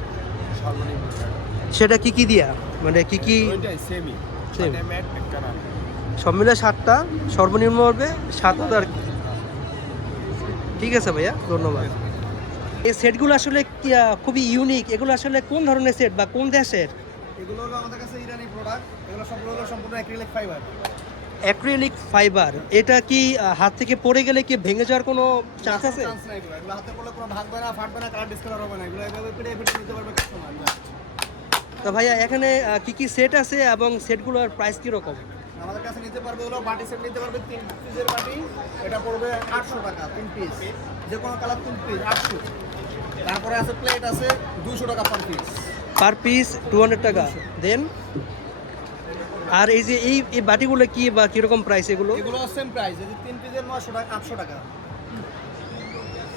সর্বনিম্ন। সেটা কি কি দিয়া, মানে কি কি? ওইটাই সেমি, Same. ম্যাট একটা রান। সব মিলে 7টা, সর্বনিম্ন হবে 7000। ঠিক আছে ভাইয়া, ধন্যবাদ। এই সেটগুলো আসলে খুবই ইউনিক। এগুলো আসলে কোন ধরনের সেট বা কোন দেশের? এগুলো হলো আমাদের কাছে ইরানি প্রোডাক্ট, এগুলো সবগুলো হলো সম্পূর্ণ অ্যাক্রিলিক ফাইবার। Acrylic fibre. এটা কি হাত থেকে পড়ে গেলে কি ভেঙে যাওয়ার কোনো চান্স আছে? চান্স নাই, এগুলো হাতে পড়লে কোনো ভাঙবে না, ফাটবে না, কালার ডিসকালার হবে না। এগুলো এভাবে পেটে নিতে পারবে কাস্টমার। তো ভাইয়া এখানে কি কি সেট আছে এবং সেটগুলোর প্রাইস কীরকম? আমাদের কাছে নিতে পারবে হলো বাটি সেট নিতে পারবে, 3 পিসের বাটি, এটা পড়বে 800 টাকা 3 পিস, যে কোনো কালার 3 পিস 800। তারপরে আছে প্লেট আছে 200 টাকা পার পিস। পার পিস 200 টাকা। দেন আর এই যে এই বাটিগুলো কি বা কীরকম প্রাইস? এগুলো সেম প্রাইস, এই যে 3 পিসের 900 টাকা 800 টাকা।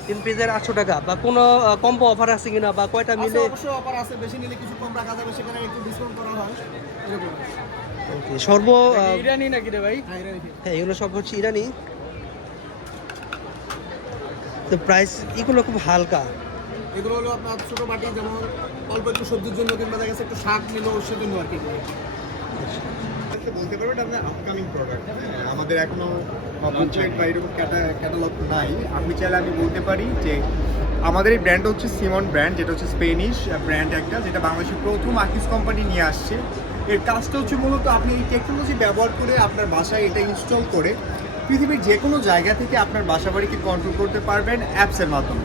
3 পিসের 800 টাকা। বা কোনো কম্বো অফার আছে কিনা, বা কয়টা মিলে? অবশ্যই অফার আছে, বেশি নিলে কিছু কম রাখা যাবে, সেখানে একটু ডিসকাউন্ট করা হয় এরকম। ইরানি নাকি রে ভাই? হ্যাঁ, এগুলো সব হচ্ছে ইরানি। তো প্রাইস এগুলো খুব হালকা। এগুলো হলো আপনার ছোট বাটি, যেমন অল্প একটু সবজির জন্য, কিংবা দেখা গেছে একটু শাক নিল সেজন্য আর কি। বলতে পারবেন আপনার আপকামিং প্রোডাক্ট, আমাদের এখনো বুকলেট বা এরকম ক্যাটালগ নাই। আমি চাইলে আমি বলতে পারি যে আমাদের এই ব্র্যান্ড হচ্ছে সিমন ব্র্যান্ড, যেটা হচ্ছে স্পেনিশ ব্র্যান্ড একটা, যেটা বাংলাদেশের প্রথম আকিস কোম্পানি নিয়ে আসছে। এর কাজটা হচ্ছে মূলত আপনি এই টেকনোলজি ব্যবহার করে আপনার বাসায় এটা ইনস্টল করে পৃথিবীর যে কোনো জায়গা থেকে আপনার বাসা বাড়িকে কন্ট্রোল করতে পারবেন অ্যাপসের মাধ্যমে।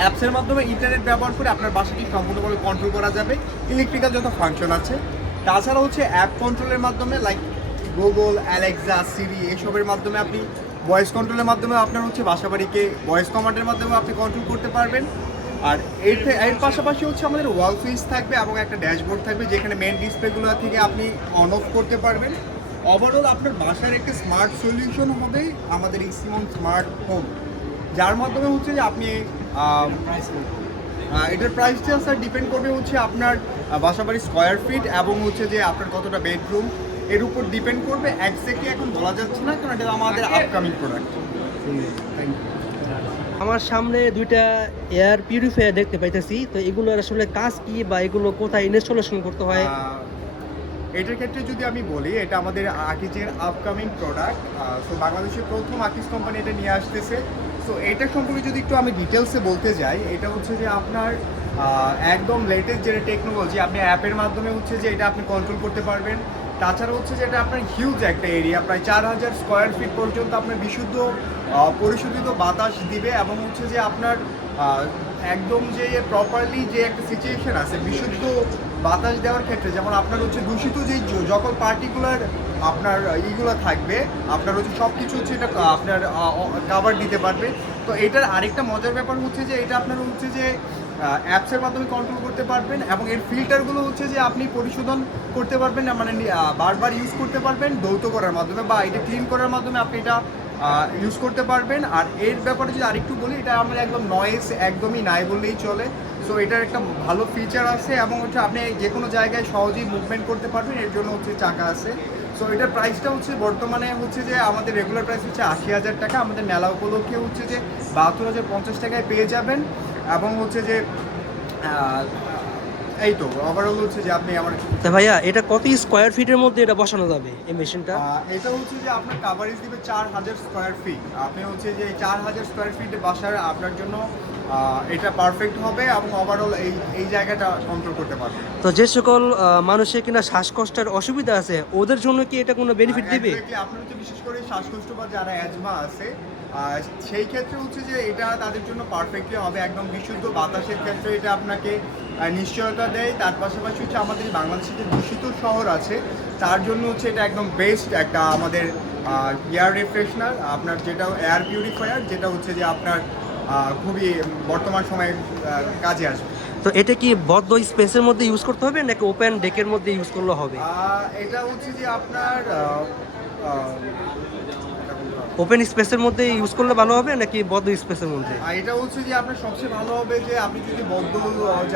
অ্যাপসের মাধ্যমে ইন্টারনেট ব্যবহার করে আপনার বাসাকে সম্পূর্ণভাবে কন্ট্রোল করা যাবে, ইলেকট্রিক্যাল যত ফাংশন আছে। তাছাড়া হচ্ছে অ্যাপ কন্ট্রোলের মাধ্যমে, লাইক গুগল, অ্যালেক্সা, সিরি, এসবের মাধ্যমে আপনি ভয়েস কন্ট্রোলের মাধ্যমে আপনার হচ্ছে বাসা বাড়িকে ভয়েস কমান্ডের মাধ্যমে আপনি কন্ট্রোল করতে পারবেন। আর এর পাশাপাশি হচ্ছে আমাদের ওয়াল সুইচ থাকবে এবং একটা ড্যাশবোর্ড থাকবে যেখানে মেন ডিসপ্লেগুলো থেকে আপনি অন অফ করতে পারবেন। ওভারঅল আপনার বাসার একটা স্মার্ট সলিউশন হবে আমাদের ইসিমন স্মার্ট হোম, যার মাধ্যমে হচ্ছে যে আপনি এটার প্রাইসটা স্যার ডিপেন্ড করবে হচ্ছে আপনার বাসাবাড়ির স্কোয়ার ফিট এবং হচ্ছে যে আপনার কতটা বেডরুম, এর উপর ডিপেন্ড করবে। এক্স্যাক্টলি এখন বলা যাচ্ছে না, কারণ এটা আমাদের আপকামিং প্রোডাক্ট। Thank you. আমার সামনে দুইটা এয়ার পিউরিফায়ার দেখতে পাইতেছি, তো এগুলোর আসলে কাজ কি বা এগুলো কোথায় ইনস্টলেশন করতে হয়? এটার ক্ষেত্রে যদি আমি বলি, এটা আমাদের আকিজের আপকামিং প্রোডাক্ট। সো বাংলাদেশের প্রথম আকিজ কোম্পানি এটা নিয়ে আসতেছে। সো এটা সম্পর্কে যদি একটু আমি ডিটেলসে বলতে যাই, এটা হচ্ছে যে আপনার একদম লেটেস্ট যেটা টেকনোলজি, আপনি অ্যাপের মাধ্যমে হচ্ছে যে এটা আপনি কন্ট্রোল করতে পারবেন। তাছাড়া হচ্ছে যে এটা আপনার হিউজ একটা এরিয়া, প্রায় 4000 স্কোয়ার ফিট পর্যন্ত আপনার বিশুদ্ধ পরিশোধিত বাতাস দিবে এবং হচ্ছে যে আপনার একদম যে প্রপারলি যে একটা সিচুয়েশন আছে বিশুদ্ধ বাতাস দেওয়ার ক্ষেত্রে, যেমন আপনার হচ্ছে দূষিত যে যখন পার্টিকুলার আপনার ইগুলো থাকবে, আপনার হচ্ছে সব কিছু হচ্ছে এটা আপনার কাভার দিতে পারবে। তো এটার আরেকটা মজার ব্যাপার হচ্ছে যে এটা আপনার হচ্ছে যে অ্যাপসের মাধ্যমে কন্ট্রোল করতে পারবেন এবং এর ফিল্টারগুলো হচ্ছে যে আপনি পরিশোধন করতে পারবেন, মানে বারবার ইউজ করতে পারবেন ধৌত করার মাধ্যমে বা এটা ক্লিন করার মাধ্যমে আপনি এটা ইউজ করতে পারবেন। আর এর ব্যাপারে যদি আরেকটু বলি, এটা আমরা একদম নয়েজ একদমই নাই বললেই চলে। সো এটার একটা ভালো ফিচার আছে এবং হচ্ছে আপনি যে কোনো জায়গায় সহজেই মুভমেন্ট করতে পারবেন, এর জন্য হচ্ছে চাকা আছে। সো এটার প্রাইসটা হচ্ছে বর্তমানে হচ্ছে যে আমাদের রেগুলার প্রাইস হচ্ছে 80,000 টাকা, আমাদের মেলা উপলক্ষে হচ্ছে যে 72,050 টাকায় পেয়ে যাবেন। এবং হচ্ছে যে এই তো ওভারঅল হচ্ছে যে আপনি আমার তা ভাইয়া এটা কত স্কোয়ার ফিটের মধ্যে এটা বসানো যাবে এই মেশিনটা? এটা হচ্ছে যে আপনার কাভারেজ দিবে 4000 স্কোয়ার ফিট। আপনি হচ্ছে যে 4000 স্কোয়ার ফিট বাসার আপনার জন্য এটা পারফেক্ট হবে এবং ওভারঅল এই জায়গাটা কন্ট্রোল করতে পারবে। তো যে সকল মানুষের কিনা শ্বাসকষ্টের অসুবিধা আছে ওদের জন্য কি এটা কোনো বেনিফিট দিবে? আপনার হচ্ছে বিশেষ করে শ্বাসকষ্ট বা যারা অ্যাজমা আছে সেই ক্ষেত্রে হচ্ছে যে এটা তাদের জন্য পারফেক্টলি হবে। একদম বিশুদ্ধ বাতাসের ক্ষেত্রে এটা আপনাকে নিশ্চয়তা দেয়। তার পাশাপাশি হচ্ছে আমাদের বাংলাদেশে যে দূষিত শহর আছে তার জন্য হচ্ছে এটা একদম বেস্ট একটা আমাদের এয়ার রিফ্রেশনার, আপনার যেটা এয়ার পিউরিফায়ার, যেটা হচ্ছে যে আপনার খুবই বর্তমান সময়ে কাজে আসবে। তো এটা কি বদ্ধ স্পেসের মধ্যে ইউজ করতে হবে নাকি ওপেন ডেকের মধ্যে ইউজ করলে হবে? এটা হচ্ছে যে আপনার ওপেন স্পেসের মধ্যে ইউজ করলে ভালো হবে নাকি বদ্ধ স্পেসের মধ্যে? এটা হচ্ছে যে আপনার সবচেয়ে ভালো হবে যে আপনি যদি বদ্ধ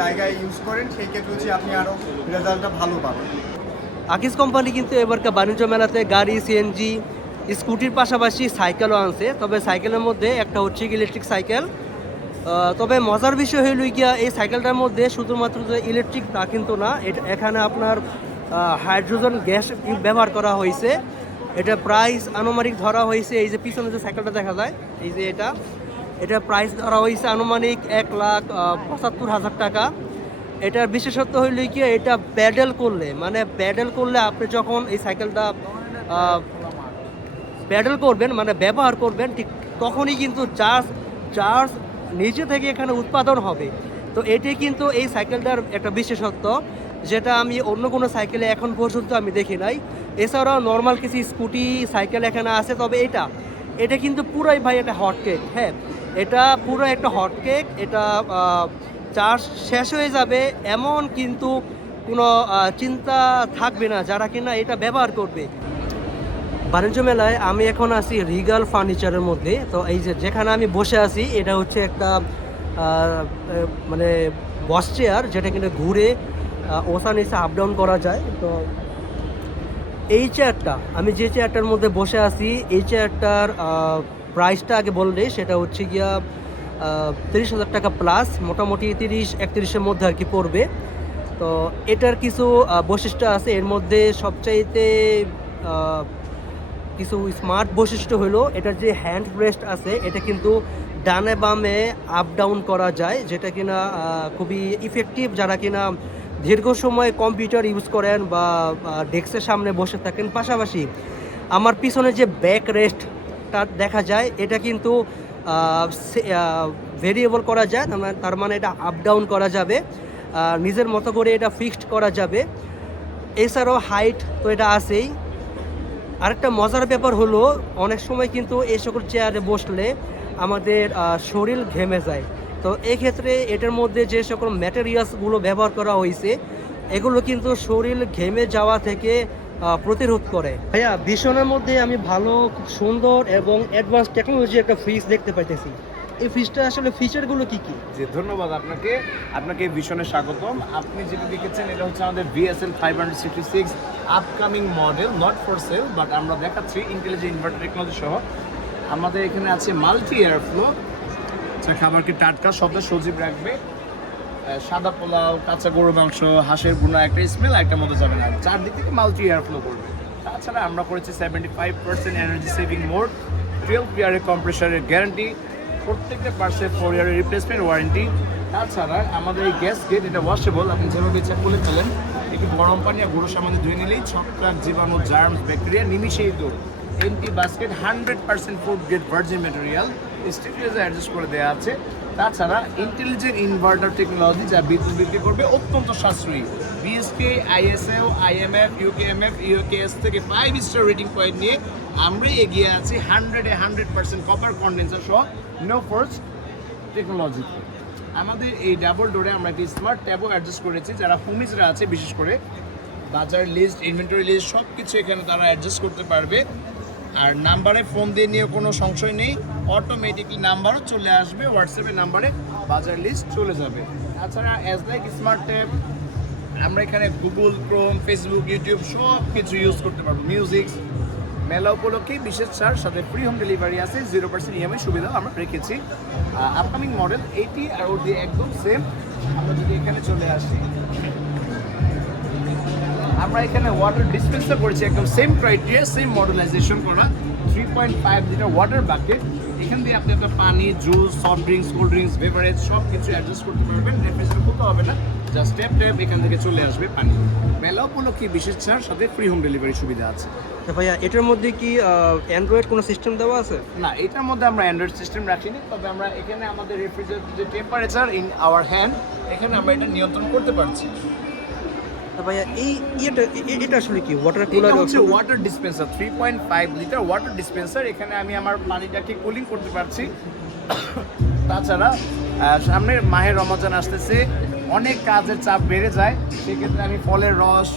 জায়গায় ইউজ করেন, সেই ক্ষেত্রে হচ্ছে আপনি আরও রেজাল্টটা ভালো পাবেন। আকিজ কোম্পানি কিন্তু এবারকার বাণিজ্য মেলাতে গাড়ি, সিএনজি, স্কুটির পাশাপাশি সাইকেলও আনছে। তবে সাইকেলের মধ্যে একটা হচ্ছে ইলেকট্রিক সাইকেল। তবে মজার বিষয় হইল গিয়া এই সাইকেলটার মধ্যে শুধুমাত্র যে ইলেকট্রিক তা কিন্তু না, এখানে আপনার হাইড্রোজেন গ্যাস ব্যবহার করা হয়েছে। এটা প্রাইস আনুমানিক ধরা হয়েছে, এই যে পিছনে যে সাইকেলটা দেখা যায়, এই যে এটা প্রাইস ধরা হয়েছে আনুমানিক 1,75,000 টাকা। এটার বিশেষত্ব হইল কি, এটা প্যাডেল করলে আপনি যখন এই সাইকেলটা প্যাডেল করবেন মানে ব্যবহার করবেন, ঠিক তখনই কিন্তু চার্জ নিচে থেকে এখানে উৎপাদন হবে। তো এটাই কিন্তু এই সাইকেলটার একটা বিশেষত্ব, যেটা আমি অন্য কোনো সাইকেলে এখন পর্যন্ত আমি দেখি নাই। এছাড়াও নর্মাল কিছু স্কুটি সাইকেল এখানে আছে, তবে এটা কিন্তু পুরাই ভাই একটা হটকেক। হ্যাঁ, এটা পুরো একটা হটকেক। এটা চার্জ শেষ হয়ে যাবে এমন কিন্তু কোনো চিন্তা থাকবে না যারা কিনা এটা ব্যবহার করবে। বাণিজ্য মেলায় আমি এখন আছি রিগাল ফার্নিচারের মধ্যে। তো এই যেখানে আমি বসে আছি এটা হচ্ছে একটা মানে বস চেয়ার, যেটা কিনা ঘুরে ওসা নিচে আপ ডাউন করা যায়। তো এই চেয়ারটা, আমি যে চেয়ারটার মধ্যে বসে আছি, এই চেয়ারটার প্রাইসটা আগে বললে সেটা হচ্ছে গিয়া 30,000 টাকা প্লাস, মোটামুটি 30-31-এর মধ্যে আর কি পড়বে। তো এটার কিছু বৈশিষ্ট্য আছে, এর মধ্যে সবচাইতে কিছু স্মার্ট বৈশিষ্ট্য হলো এটার যে হ্যান্ড রেস্ট আছে, এটা কিন্তু ডানে বামে আপ ডাউন করা যায়, যেটা কিনা খুবই ইফেক্টিভ। যারা কিনা দীর্ঘ সময় কম্পিউটার ইউজ করেন বা ডেস্কের সামনে বসে থাকেন, পাশাপাশি আমার পিছনে যে ব্যাক রেস্টটা দেখা যায়, এটা কিন্তু ভেরিয়েবল করা যায়, তার মানে এটা আপ ডাউন করা যাবে, নিজের মতো করে এটা ফিক্সড করা যাবে। এছাড়াও হাইট তো এটা আছেই। আরেকটা মজার ব্যাপার হলো, অনেক সময় কিন্তু এই সকল চেয়ারে বসলে আমাদের শরীর ঘেমে যায়, তো এক্ষেত্রে এটার মধ্যে যে সকল ম্যাটেরিয়ালসগুলো ব্যবহার করা হয়েছে এগুলো কিন্তু শরীর ঘেমে যাওয়া থেকে প্রতিরোধ করে। ভাইয়া ভীষণের মধ্যে আমি ভালো খুব সুন্দর এবং অ্যাডভান্স টেকনোলজি একটা ফ্রিজ দেখতে পাইতেছি, এই ফ্রিজটা আসলে ফিচারগুলো কি কি? যে ধন্যবাদ আপনাকে ভীষণে স্বাগতম। আপনি যেটা দেখেছেন এটা হচ্ছে আমাদের VSL 566 upcoming model, not for sale, but আমরা দেখাচ্ছি ইন্টেলিজেন্ট ইনভার্টার টেকনোলজি সহ। আমাদের এখানে আছে মাল্টি এয়ার ফ্লো, খাবারকে টাটকা শব্দ সজীব রাখবে। সাদা পোলাও, কাঁচা গরু মাংস, হাঁসের ভুনা একটা স্মেল একটা মতো যাবে না, চারদিক থেকে মাল্টি এয়ার ফ্লো করবে। তাছাড়া আমরা করেছি 75% এনার্জি সেভিং মোড, 12 ইয়ারের কম্প্রেসারের গ্যারান্টি, প্রত্যেকটা পার্সে 4 ইয়ারের রিপ্লেসমেন্ট ওয়ারেন্টি। তাছাড়া আমাদের এই গ্যাস গেট এটা ওয়াশেবল, আপনি যেভাবে ইচ্ছা খুলে ফেলেন, একটু গরম পানি আর গুঁড়ো সামান্য ধুয়ে নিলেই ছত্রাক, জীবাণু, জার্মস, ব্যাকটেরিয়া নিমিশেই দূর। Empty basket 100% food grade virgin material, stabiliser adjust করে দেওয়া আছে। তাছাড়া ইন্টেলিজেন্ট ইনভার্টার টেকনোলজি যা বিদ্যুৎ বিক্রি করবে অত্যন্ত সাশ্রয়ী। BSK, ISO, IMF, UKMF, UKS থেকে 5 স্টার রেটিং পয়েন্ট নিয়ে আমরাই এগিয়ে আছি 100% কপার কন্ডেন্সার সহ নো ফোর্স টেকনোলজি। আমাদের এই ডাবল ডোরে আমরা একটি স্মার্ট ট্যাবও অ্যাডজাস্ট করেছি, যারা হোমিজরা আছে বিশেষ করে বাজার লিস্ট, ইনভেন্টরি লিস্ট সব কিছু এখানে তারা অ্যাডজাস্ট করতে পারবে। আর নাম্বারে ফোন দিয়ে নিয়ে কোনো সংশয় নেই, অটোমেটিকলি নাম্বারও চলে আসবে, হোয়াটসঅ্যাপের নাম্বারে বাজার লিস্ট চলে যাবে। তাছাড়া অ্যাজ লাইক স্মার্ট ট্যাব আমরা এখানে গুগল, ক্রোম, ফেসবুক, ইউটিউব সব কিছু ইউজ করতে পারবো। মিউজিক মেলা উপলক্ষে বিশেষ ছাড়, সাথে ফ্রি হোম ডেলিভারি আছে, 0% EMI সুবিধাও আমরা রেখেছি। আপকামিং মডেল এইটি আর ওর দিয়ে একদম সেম। আমরা যদি এখানে চলে আসি, আমরা এখানে ওয়াটার ডিসপেন্সার করেছি একদম সেম ক্রাইটেরিয়া, সেম মডেলাইজেশন করা, 3.5 লিটার ওয়াটার বাকেট। এখান দিয়ে আপনি আপনার পানি, juice, soft drinks, cold drinks, beverage সব কিছু অ্যাডজাস্ট করতে পারবেন। রেফ্রিজারেটর খুলতে হবে না, জাস্ট ট্যাপ এখান থেকে চলে আসবে পানি। মেলা উপলক্ষে বিশেষ ছাড়, সাথে ফ্রি হোম ডেলিভারি সুবিধা আছে। ভাইয়া এটার মধ্যে কি অ্যান্ড্রয়েড কোনো সিস্টেম দেওয়া আছে? না, এটার মধ্যে আমরা অ্যান্ড্রয়েড সিস্টেম রাখিনি, তবে আমরা এখানে আমাদের রেফ্রিজারেটর যে টেম্পারেচার ইন আওয়ার হ্যান্ড, এখানে আমরা এটা নিয়ন্ত্রণ করতে পারছি। ভাইয়া এটা আসলে কি ওয়াটার এটা কুলার? হচ্ছে water dispenser, 3.5 litre water dispenser. এখানে আমি আমার পানিটাকে কুলিং করতে পারছি। তাছাড়া সামনে মাহে রমজান আসতেছে, অনেক কাজের চাপ বেড়ে যায়, সেক্ষেত্রে আমি ফলের রস,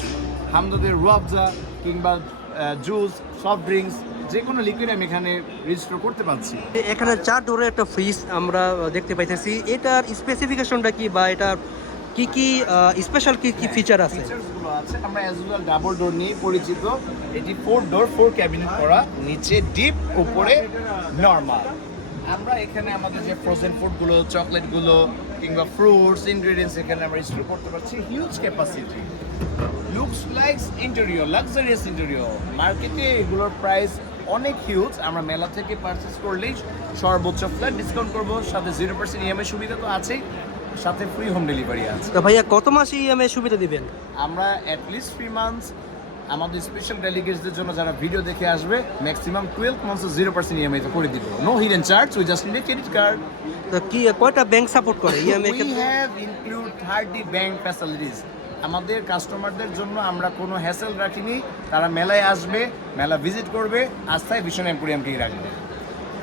হামদদের রুয়াবজা কিংবা জুস, সফট ড্রিঙ্কস যে কোনো লিকুইড আমি এখানে রেজিস্টার করতে পারছি। এখানে 4 ডোরের একটা ফ্রিজ আমরা দেখতে পাইতেছি, এটার স্পেসিফিকেশনটা কি বা এটার কি কি স্পেশাল কি কি ফিচার আছে? ফিচারসগুলো আছে, আমরা অ্যাজ ওয়েল ডাবল ডোর নিয়ে পরিচিত। এটি 4 ডোর 4 ক্যাবিনেট করা, নিচে ডিপ, উপরে নরমাল। আমরা এখানে আমাদের যে ফ্রোজেন ফুডগুলো, চকলেটগুলো কিংবা ফ্রুটস, ইনগ্রেডিয়েন্টস এখানে আমরা স্টোর করতে পারছি। Huge capacity, looks like interior, luxurious interior. মার্কেটে এগুলোর প্রাইস অনেক হিউজ। আমরা মেলা থেকে পারচেস করলেই সর্বোচ্চ ফ্ল্যাট ডিসকাউন্ট করবো, সাথে 0% EMI সুবিধা তো আছেই, সাথে ফ্রি হোম ডেলিভারি আছে। তো ভাইয়া কত মাসে EMI সুবিধা দিবেন? আমরা অ্যাটলিস্ট 3 মান্থস, আমাদের স্পেশাল ডেলিগেটসদের জন্য যারা ভিডিও দেখে আসবে ম্যাক্সিমাম 12 মান্থস 0% EMI তো করে দিব। No hidden charge, we just need a credit card. তো কি কয়টা ব্যাংক সাপোর্ট করে EMI we have include 30 bank facilities. আমাদের কাস্টমারদের জন্য আমরা কোনো হ্যাসেল রাখিনি, তারা মেলায় আসবে, মেলা ভিজিট করবে, আস্থায় ভীষণ এম্পোরিয়ামকেই রাখবে।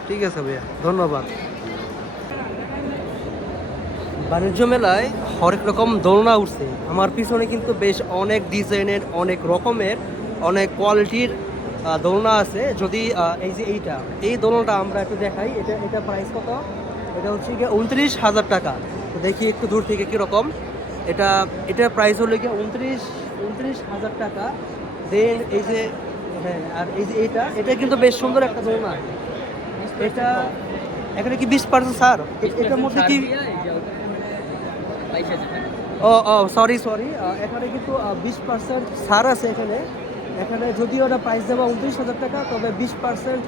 ঠিক আছে ভাইয়া, ধন্যবাদ। বাণিজ্য মেলায় হরেক রকম দোলনা উঠছে, আমার পিছনে কিন্তু বেশ অনেক ডিজাইনের, অনেক রকমের, অনেক কোয়ালিটির দোলনা আছে। যদি এই যে এই দোলনাটা আমরা একটু দেখাই, এটা প্রাইস কত? এটা হচ্ছে গিয়ে 29,000 টাকা। তো দেখি একটু দূর থেকে কীরকম। এটার প্রাইস হলো গিয়ে 29,000 টাকা। দেন এই যে হ্যাঁ, আর এই যে এটা কিন্তু বেশ সুন্দর একটা দোলনা। এটা এখানে কি 20% স্যার? এটার মধ্যে কি সরি এখানে কিন্তু 20% ছাড় আছে। এখানে যদিও ওটা প্রাইস দেওয়া 29,000 টাকা, তবে 20%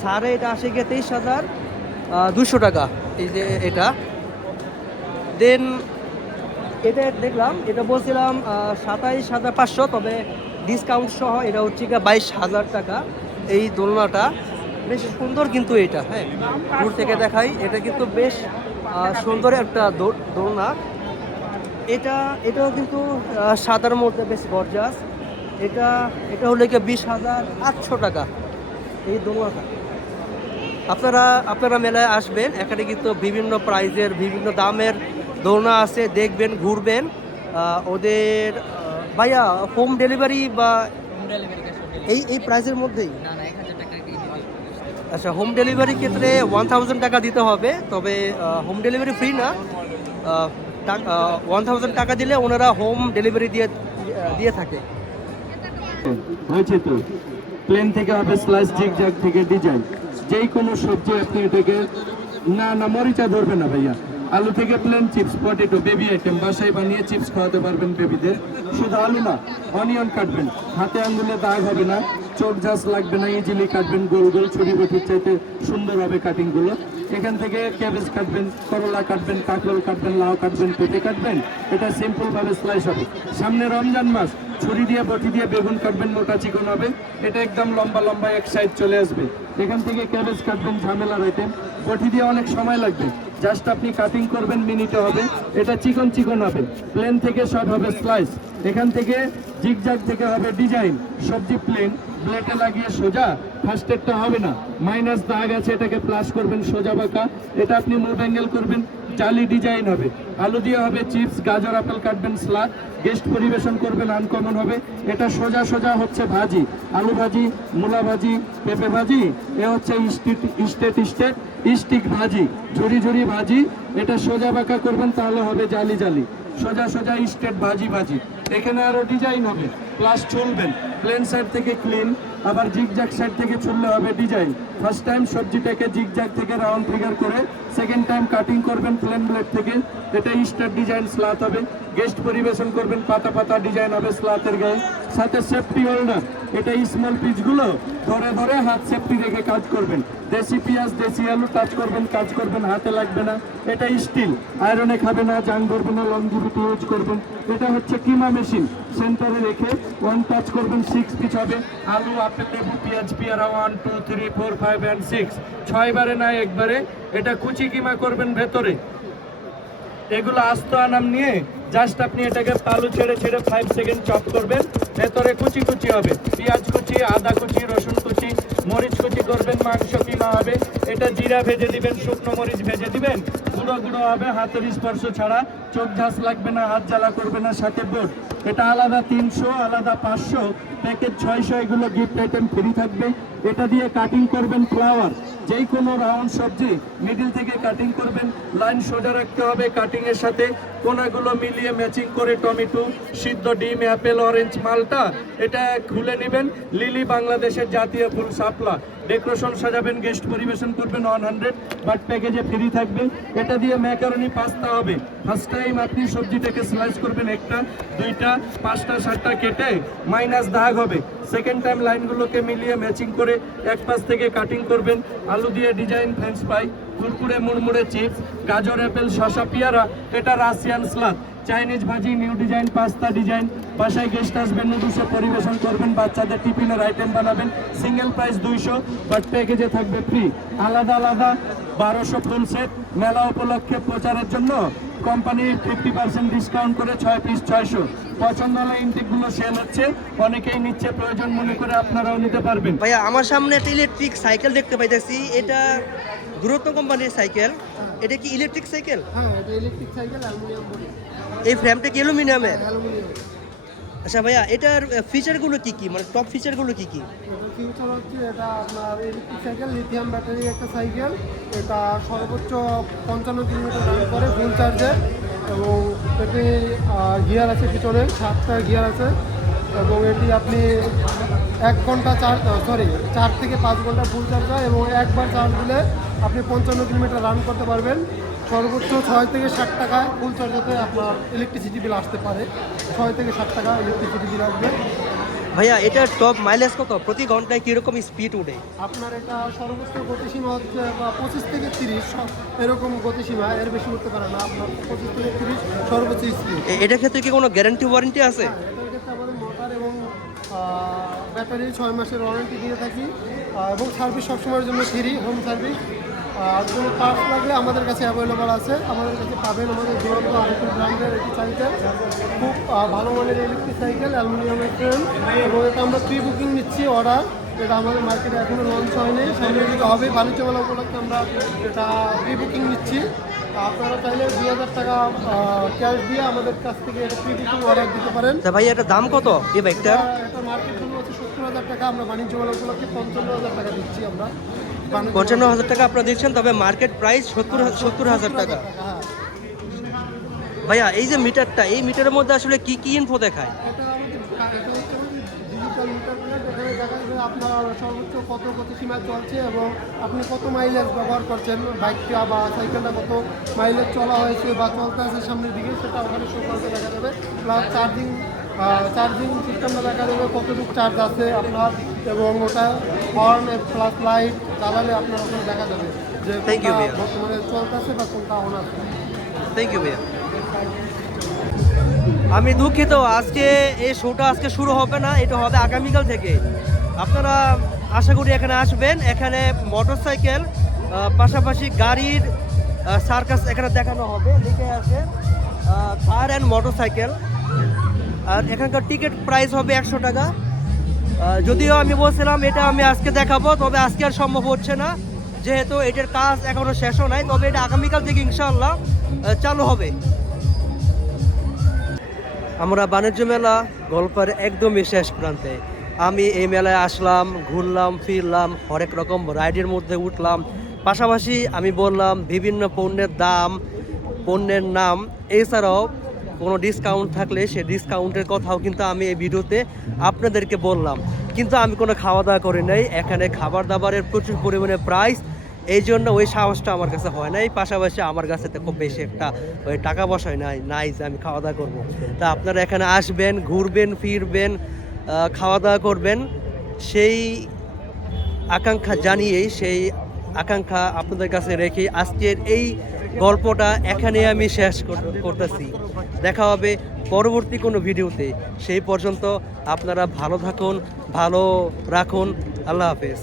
ছাড়ে এটা আসে গিয়ে 23,200 টাকা। এই যে এটা দেন এটা দেখলাম, এটা বলছিলাম 27,500, তবে ডিসকাউন্ট সহ এটা হচ্ছে গিয়ে 22,000 টাকা। এই দোলনাটা বেশ সুন্দর কিন্তু এটা, হ্যাঁ দূর থেকে দেখাই, এটা কিন্তু বেশ সুন্দর একটা দোলনা। এটাও কিন্তু সাদার মধ্যে বেশ গর্জাস। এটা হলো গিয়ে 20,800 টাকা এই দোলনাটা। আপনারা মেলায় আসবেন, এখানে কিন্তু বিভিন্ন প্রাইজের বিভিন্ন দামের দোলনা আছে, দেখবেন, ঘুরবেন। ওদের ভাইয়া হোম ডেলিভারি বা এই প্রাইজের মধ্যেই? আচ্ছা, হোম ডেলিভারি ক্ষেত্রে 1000 টাকা দিতে হবে, তবে হোম ডেলিভারি ফ্রি না। 1000 টাকা দিলে ওনারা হোম ডেলিভারি দিয়ে থাকে। হয়েছে তো, প্লেন থেকে হবে স্লাইস, জিগজ্যাগ থেকে ডিজাইন, যেই কোনো সবজি আপনি এটাকে না মরিচা ধরবে না ভাইয়া। আলু থেকে plain chips, potato, baby item বাসায় বানিয়ে চিপস খাওয়াতে পারবেন বেবিদের। শুধু আলু না, অনিয়ন কাটবেন, হাতে আঙ্গুলে দাগ হবে না, চোখ ঝাঁস লাগবে না, ইজিলি কাটবেন, গোল গোল ছুরি বটির চাইতে সুন্দর হবে কাটিংগুলো। এখান থেকে ক্যাবেজ কাটবেন, করলা কাটবেন, কাঁকরোল কাটবেন, লাউ কাটবেন, পেঁপে কাটবেন, এটা সিম্পলভাবে স্লাইস হবে। সামনে রমজান মাস, ছুরি দিয়ে বটি দিয়ে বেগুন কাটবেন, মোটা চিকন হবে, এটা একদম লম্বা লম্বা এক সাইড চলে আসবে। এখান থেকে ক্যাবেজ কাটবেন, ঝামেলার আইটেম, বটি দিয়ে অনেক সময় লাগবে, জাস্ট আপনি কাটিং করবেন, মিনিটে হবে, এটা চিকন চিকন হবে। প্লেন থেকে সব হবে স্লাইস, এখান থেকে জিগজ্যাগ থেকে হবে ডিজাইন। সবজি প্লেন, ব্লেডে লাগিয়ে সোজা, ফার্স্টেরটা হবে না, মাইনাস দাগ আছে, এটাকে প্লাস করবেন, সোজা বাঁকা, এটা আপনি মুভ অ্যাঙ্গেল করবেন, জালি ডিজাইন হবে। আলু দিয়ে হবে চিপস, গাজর আপেল কাটবেন, স্লাদ, গেস্ট পরিবেশন করবেন, আনকমন হবে। এটা সোজা সোজা হচ্ছে ভাজি, আলু ভাজি, মূলা ভাজি, পেঁপে ভাজি, এ হচ্ছে স্টিক ভাজি, ঝুরি ঝুরি ভাজি। এটা সোজা বাঁকা করবেন, তাহলে হবে জালি জালি, সোজা সোজা স্টেট ভাজি ভাজি। এখানে আরো ডিজাইন হবে, প্লাস চলবেন, প্লেন সাইড থেকে ক্লিন, আবার জিগজ্যাগ সাইড থেকে চললে হবে ডিজাইন। ফার্স্ট টাইম সবজিটাকে জিগজ্যাগ থেকে রাউন্ড ফিগার করে, সেকেন্ড টাইম কাটিং করবেন প্লেন ব্লেড থেকে, এটা স্টার ডিজাইন স্লাত হবে। গেস্ট পরিবেশন করবেন, পাতা পাতা ডিজাইন হবে স্লাতের গায়ে, সাথে সেফটি হোল্ডার, এটা স্মল পিসগুলো ধরে ধরে হাত সেফটি রেখে কাজ করবেন। দেশি পেঁয়াজ, দেশি আলু টাচ করবেন, কাজ করবেন, হাতে লাগবে না। এটা স্টিল, আয়রনে খাবে না, জাং ধরবে না, লংজিভিটি ইউজ করবেন। এটা হচ্ছে কিমা মেশিন, সেন্টারে রেখে ওয়ান টাচ করবেন, 6 পিস হবে। আলু, আপেল, লেবু, পেঁয়াজ, পেয়ারা 1 2 3 4 5 and 6, 6 বারে না একবারে। এটা কুচি কিমা করবেন ভেতরে, এগুলো আস্ত আনাম নিয়ে জাস্ট আপনি এটাকে তালু ছেড়ে ছেড়ে 5 সেকেন্ড চপ করবেন, ভেতরে কুচি কুচি হবে, পেঁয়াজ কুচি, আদা কুচি, রসুন কুচি, মরিচ কুচি করবেন, মাংস কিমা হবে। এটা জিরা ভেজে দিবেন, শুকনো মরিচ ভেজে দিবেন, গুঁড়ো গুঁড়ো হবে, হাতের স্পর্শ ছাড়া, চোখ ঝাঁস লাগবে না, হাত জ্বালা করবে না, সাথে বোর্ড। এটা আলাদা 300, আলাদা 500, প্যাকেজ 600, এগুলো গিফট আইটেম ফ্রি থাকবে। এটা দিয়ে কাটিং করবেন ফ্লাওয়ার, যেই কোনো রাউন্ড সবজি মিডিল থেকে কাটিং করবেন, লাইন সোজা রাখতে হবে, কাটিং এর সাথে কোনাগুলো মিলিয়ে ম্যাচিং করে টমেটো, সিদ্ধ ডিম, অ্যাপেল, অরেঞ্জ, মালটা, এটা খুলে নেবেন। লিলি বাংলাদেশের জাতীয় ফুল, শাপলা, ডেকোরেশন সাজাবেন, গেস্ট পরিবেশন করবেন 100, বাট প্যাকেজে ফ্রি থাকবে। এটা দিয়ে ম্যাকারনি পাস্তা হবে। ফার্স্ট টাইম আপনি সবজিটাকে স্লাইস করবেন, 1টা 2টা 5টা 7টা কেটে মাইনাস দাগ হবে। সেকেন্ড টাইম লাইনগুলোকে মিলিয়ে ম্যাচিং করে এক পাশ থেকে কাটিং করবেন। আলু দিয়ে ডিজাইন, ফ্রেঞ্চ ফ্রাই, কুরকুরে মুড়মুড়ে চিপস, গাজর, অ্যাপেল, শসা, পেয়ারা, এটা রাশিয়ান স্লাদ, চাইনিজ ভাজি, নিউ ডিজাইন, পাস্তা ডিজাইন। বাসায় গেস্ট আসবেন, নুডলসে পরিবেশন করবেন, বাচ্চাদের টিফিনের আইটেম বানাবেন। সিঙ্গেল প্রাইস 200, বাট প্যাকেজে থাকবে ফ্রি। আলাদা আলাদা 1200 ফুল সেট। মেলা উপলক্ষে প্রচারের জন্য কোম্পানি 50% ডিসকাউন্ট করে 6 পিস 600। পছন্দ হলে ইনটেকগুলো সেল হচ্ছে, অনেকেই নিচ্ছে, প্রয়োজন মনে করে আপনারাও নিতে পারবেন। ভাইয়া, আমার সামনে একটা ইলেকট্রিক সাইকেল দেখতে পাইতেছি, এটা দূরত্ব কোম্পানির সাইকেল, এটা কি ইলেকট্রিক সাইকেল? হ্যাঁ, এটা ইলেকট্রিক সাইকেল, অ্যালুমিনিয়াম বডি। এই ফ্রেমটা কি অ্যালুমিনিয়ামের? অ্যালুমিনিয়াম। আচ্ছা ভাইয়া, এটার ফিচারগুলো কি কি, মানে টপ ফিচারগুলো কি কি? ফিউচার হচ্ছে এটা আপনার ইলেকট্রিক সাইকেল, লিথিয়াম ব্যাটারি একটা সাইকেল। এটা সর্বোচ্চ 55 কিলোমিটার রান করে ফুল চার্জে, এবং এটি গিয়ার আছে পিছনে, 7টা গিয়ার আছে, এবং এটি আপনি 1 ঘন্টা চার্জ, 4 থেকে 5 ঘন্টা ফুল চার্জ হয়, এবং একবার চার্জ দিলে আপনি 55 কিলোমিটার রান করতে পারবেন। সর্বোচ্চ 6 থেকে 7 টাকায় ফুল চার্জ হতে আপনার ইলেকট্রিসিটি বিল আসতে পারে। 6 থেকে 7 টাকা ইলেকট্রিসিটি বিল আসবে। ভাইয়া, এটার টপ মাইলেজ কত? প্রতি ঘন্টায় কীরকম স্পিড উঠে? আপনার এটা সর্বোচ্চ গতিসীমা হচ্ছে 25 থেকে 30, এরকম গতিসীমা, এর বেশি উঠতে পারে না। আপনার 25 থেকে 30 সর্বোচ্চ স্পিড। এটার ক্ষেত্রে কি কোনো গ্যারান্টি ওয়ারেন্টি আছে? এটার ক্ষেত্রে আমাদের মোটর এবং ব্যাটারি 6 মাসের ওয়ারেন্টি দিয়ে থাকি, এবং সার্ভিস সবসময়ের জন্য ফ্রি, হোম সার্ভিস। আর কোনো পার্টস লাগলে আমাদের কাছে অ্যাভেলেবল আছে, আমাদের কাছে পাবেন। আমাদের দুরন্ত আরেকটি ব্র্যান্ডের একটি সাইকেল, খুব ভালো মানের ইলেকট্রিক সাইকেল, অ্যালুমিনিয়ামের ফ্রেম, এবং এটা আমরা প্রি বুকিং নিচ্ছি অর্ডার। এটা আমাদের মার্কেটে এখনো লঞ্চ হয়নি, সামনের দিকে হবে। বাণিজ্য মেলা উপলক্ষে আমরা এটা প্রি বুকিং নিচ্ছি। আপনারা চাইলে 2000 টাকা ক্যাশ দিয়ে আমাদের কাছ থেকে এটা প্রি বুকিং অর্ডার দিতে পারেন। তা ভাই এটা দাম কত এই বাইকটার? এটা মার্কেট মূল্য হচ্ছে 70,000 টাকা, আমরা বাণিজ্য মেলা উপলক্ষে 55,000 টাকা দিচ্ছি আমরা। 55,000 টাকা আপনারা দিচ্ছেন, তবে মার্কেট প্রাইস 70,000 টাকা। হ্যাঁ, ভাইয়া এই যে মিটারটা, এই মিটারের মধ্যে আসলে কি কি ইনফো দেখায়? এটা হচ্ছে ডিজিটাল মিটারগুলো, যেখানে দেখা যাবে আপনার সর্বোচ্চ কত সীমায় চলছে এবং আপনি কত মাইলেজ ব্যবহার করছেন, বাইকটা বা সাইকেলটা কত মাইলেজ চলা হয়েছে বা চলতে আছে সামনের দিকে, সেটা ওখানে শো করতে দেখা যাবে। প্লাস চার্জিং সিস্টেমটা দেখা যাবে কতটুকু চার্জ আছে আপনার, এবং ওটা হর্ন প্লাস লাইট জ্বালালে আপনার ওখানে দেখা যাবে যে Thank you, ভাইয়া। বর্তমানে চলতেছে বা কোনটা অন আছে। থ্যাংক ইউ ভাইয়া। আমি দুঃখিত, আজকে এই শোটা আজকে শুরু হবে না, এটা হবে আগামীকাল থেকে। আপনারা আশা করি এখানে আসবেন। এখানে মোটরসাইকেল পাশাপাশি গাড়ির সার্কাস এখানে দেখানো হবে, লিখে আছে কার অ্যান্ড মোটরসাইকেল। আর এখানকার টিকিট প্রাইস হবে 100 টাকা। যদিও আমি বলছিলাম এটা আমি আজকে দেখাবো, তবে আজকে আর সম্ভব হচ্ছে না, যেহেতু এটার কাজ এখনো শেষও নাই। তবে এটা আগামীকাল থেকে ইনশাআল্লাহ চালু হবে। আমরা বাণিজ্য মেলা গল্পের একদমই শেষ প্রান্তে। আমি এই মেলায় আসলাম, ঘুরলাম ফিরলাম, হরেক রকম রাইডের মধ্যে উঠলাম। পাশাপাশি আমি বললাম বিভিন্ন পণ্যের দাম, পণ্যের নাম, এছাড়াও কোনো ডিসকাউন্ট থাকলে সে ডিসকাউন্টের কথাও কিন্তু আমি এই ভিডিওতে আপনাদেরকে বললাম। কিন্তু আমি কোনো খাওয়া দাওয়া করি নাই। এখানে খাবার দাবারের প্রচুর পরিমাণে প্রাইস, এই জন্য ওই সাহসটা আমার কাছে হয় নাই। পাশাপাশি আমার কাছে তো খুব বেশি একটা ওই টাকা পয়সা নাই যে আমি খাওয়া দাওয়া করবো। তা আপনারা এখানে আসবেন, ঘুরবেন ফিরবেন, খাওয়া দাওয়া করবেন, সেই আকাঙ্ক্ষা জানিয়েই, সেই আকাঙ্ক্ষা আপনাদের কাছে রেখে আজকের এই গল্পটা এখানে আমি শেষ করতেছি। দেখা হবে পরবর্তী কোনো ভিডিওতে। সেই পর্যন্ত আপনারা ভালো থাকুন, ভালো রাখুন। আল্লাহ হাফেজ।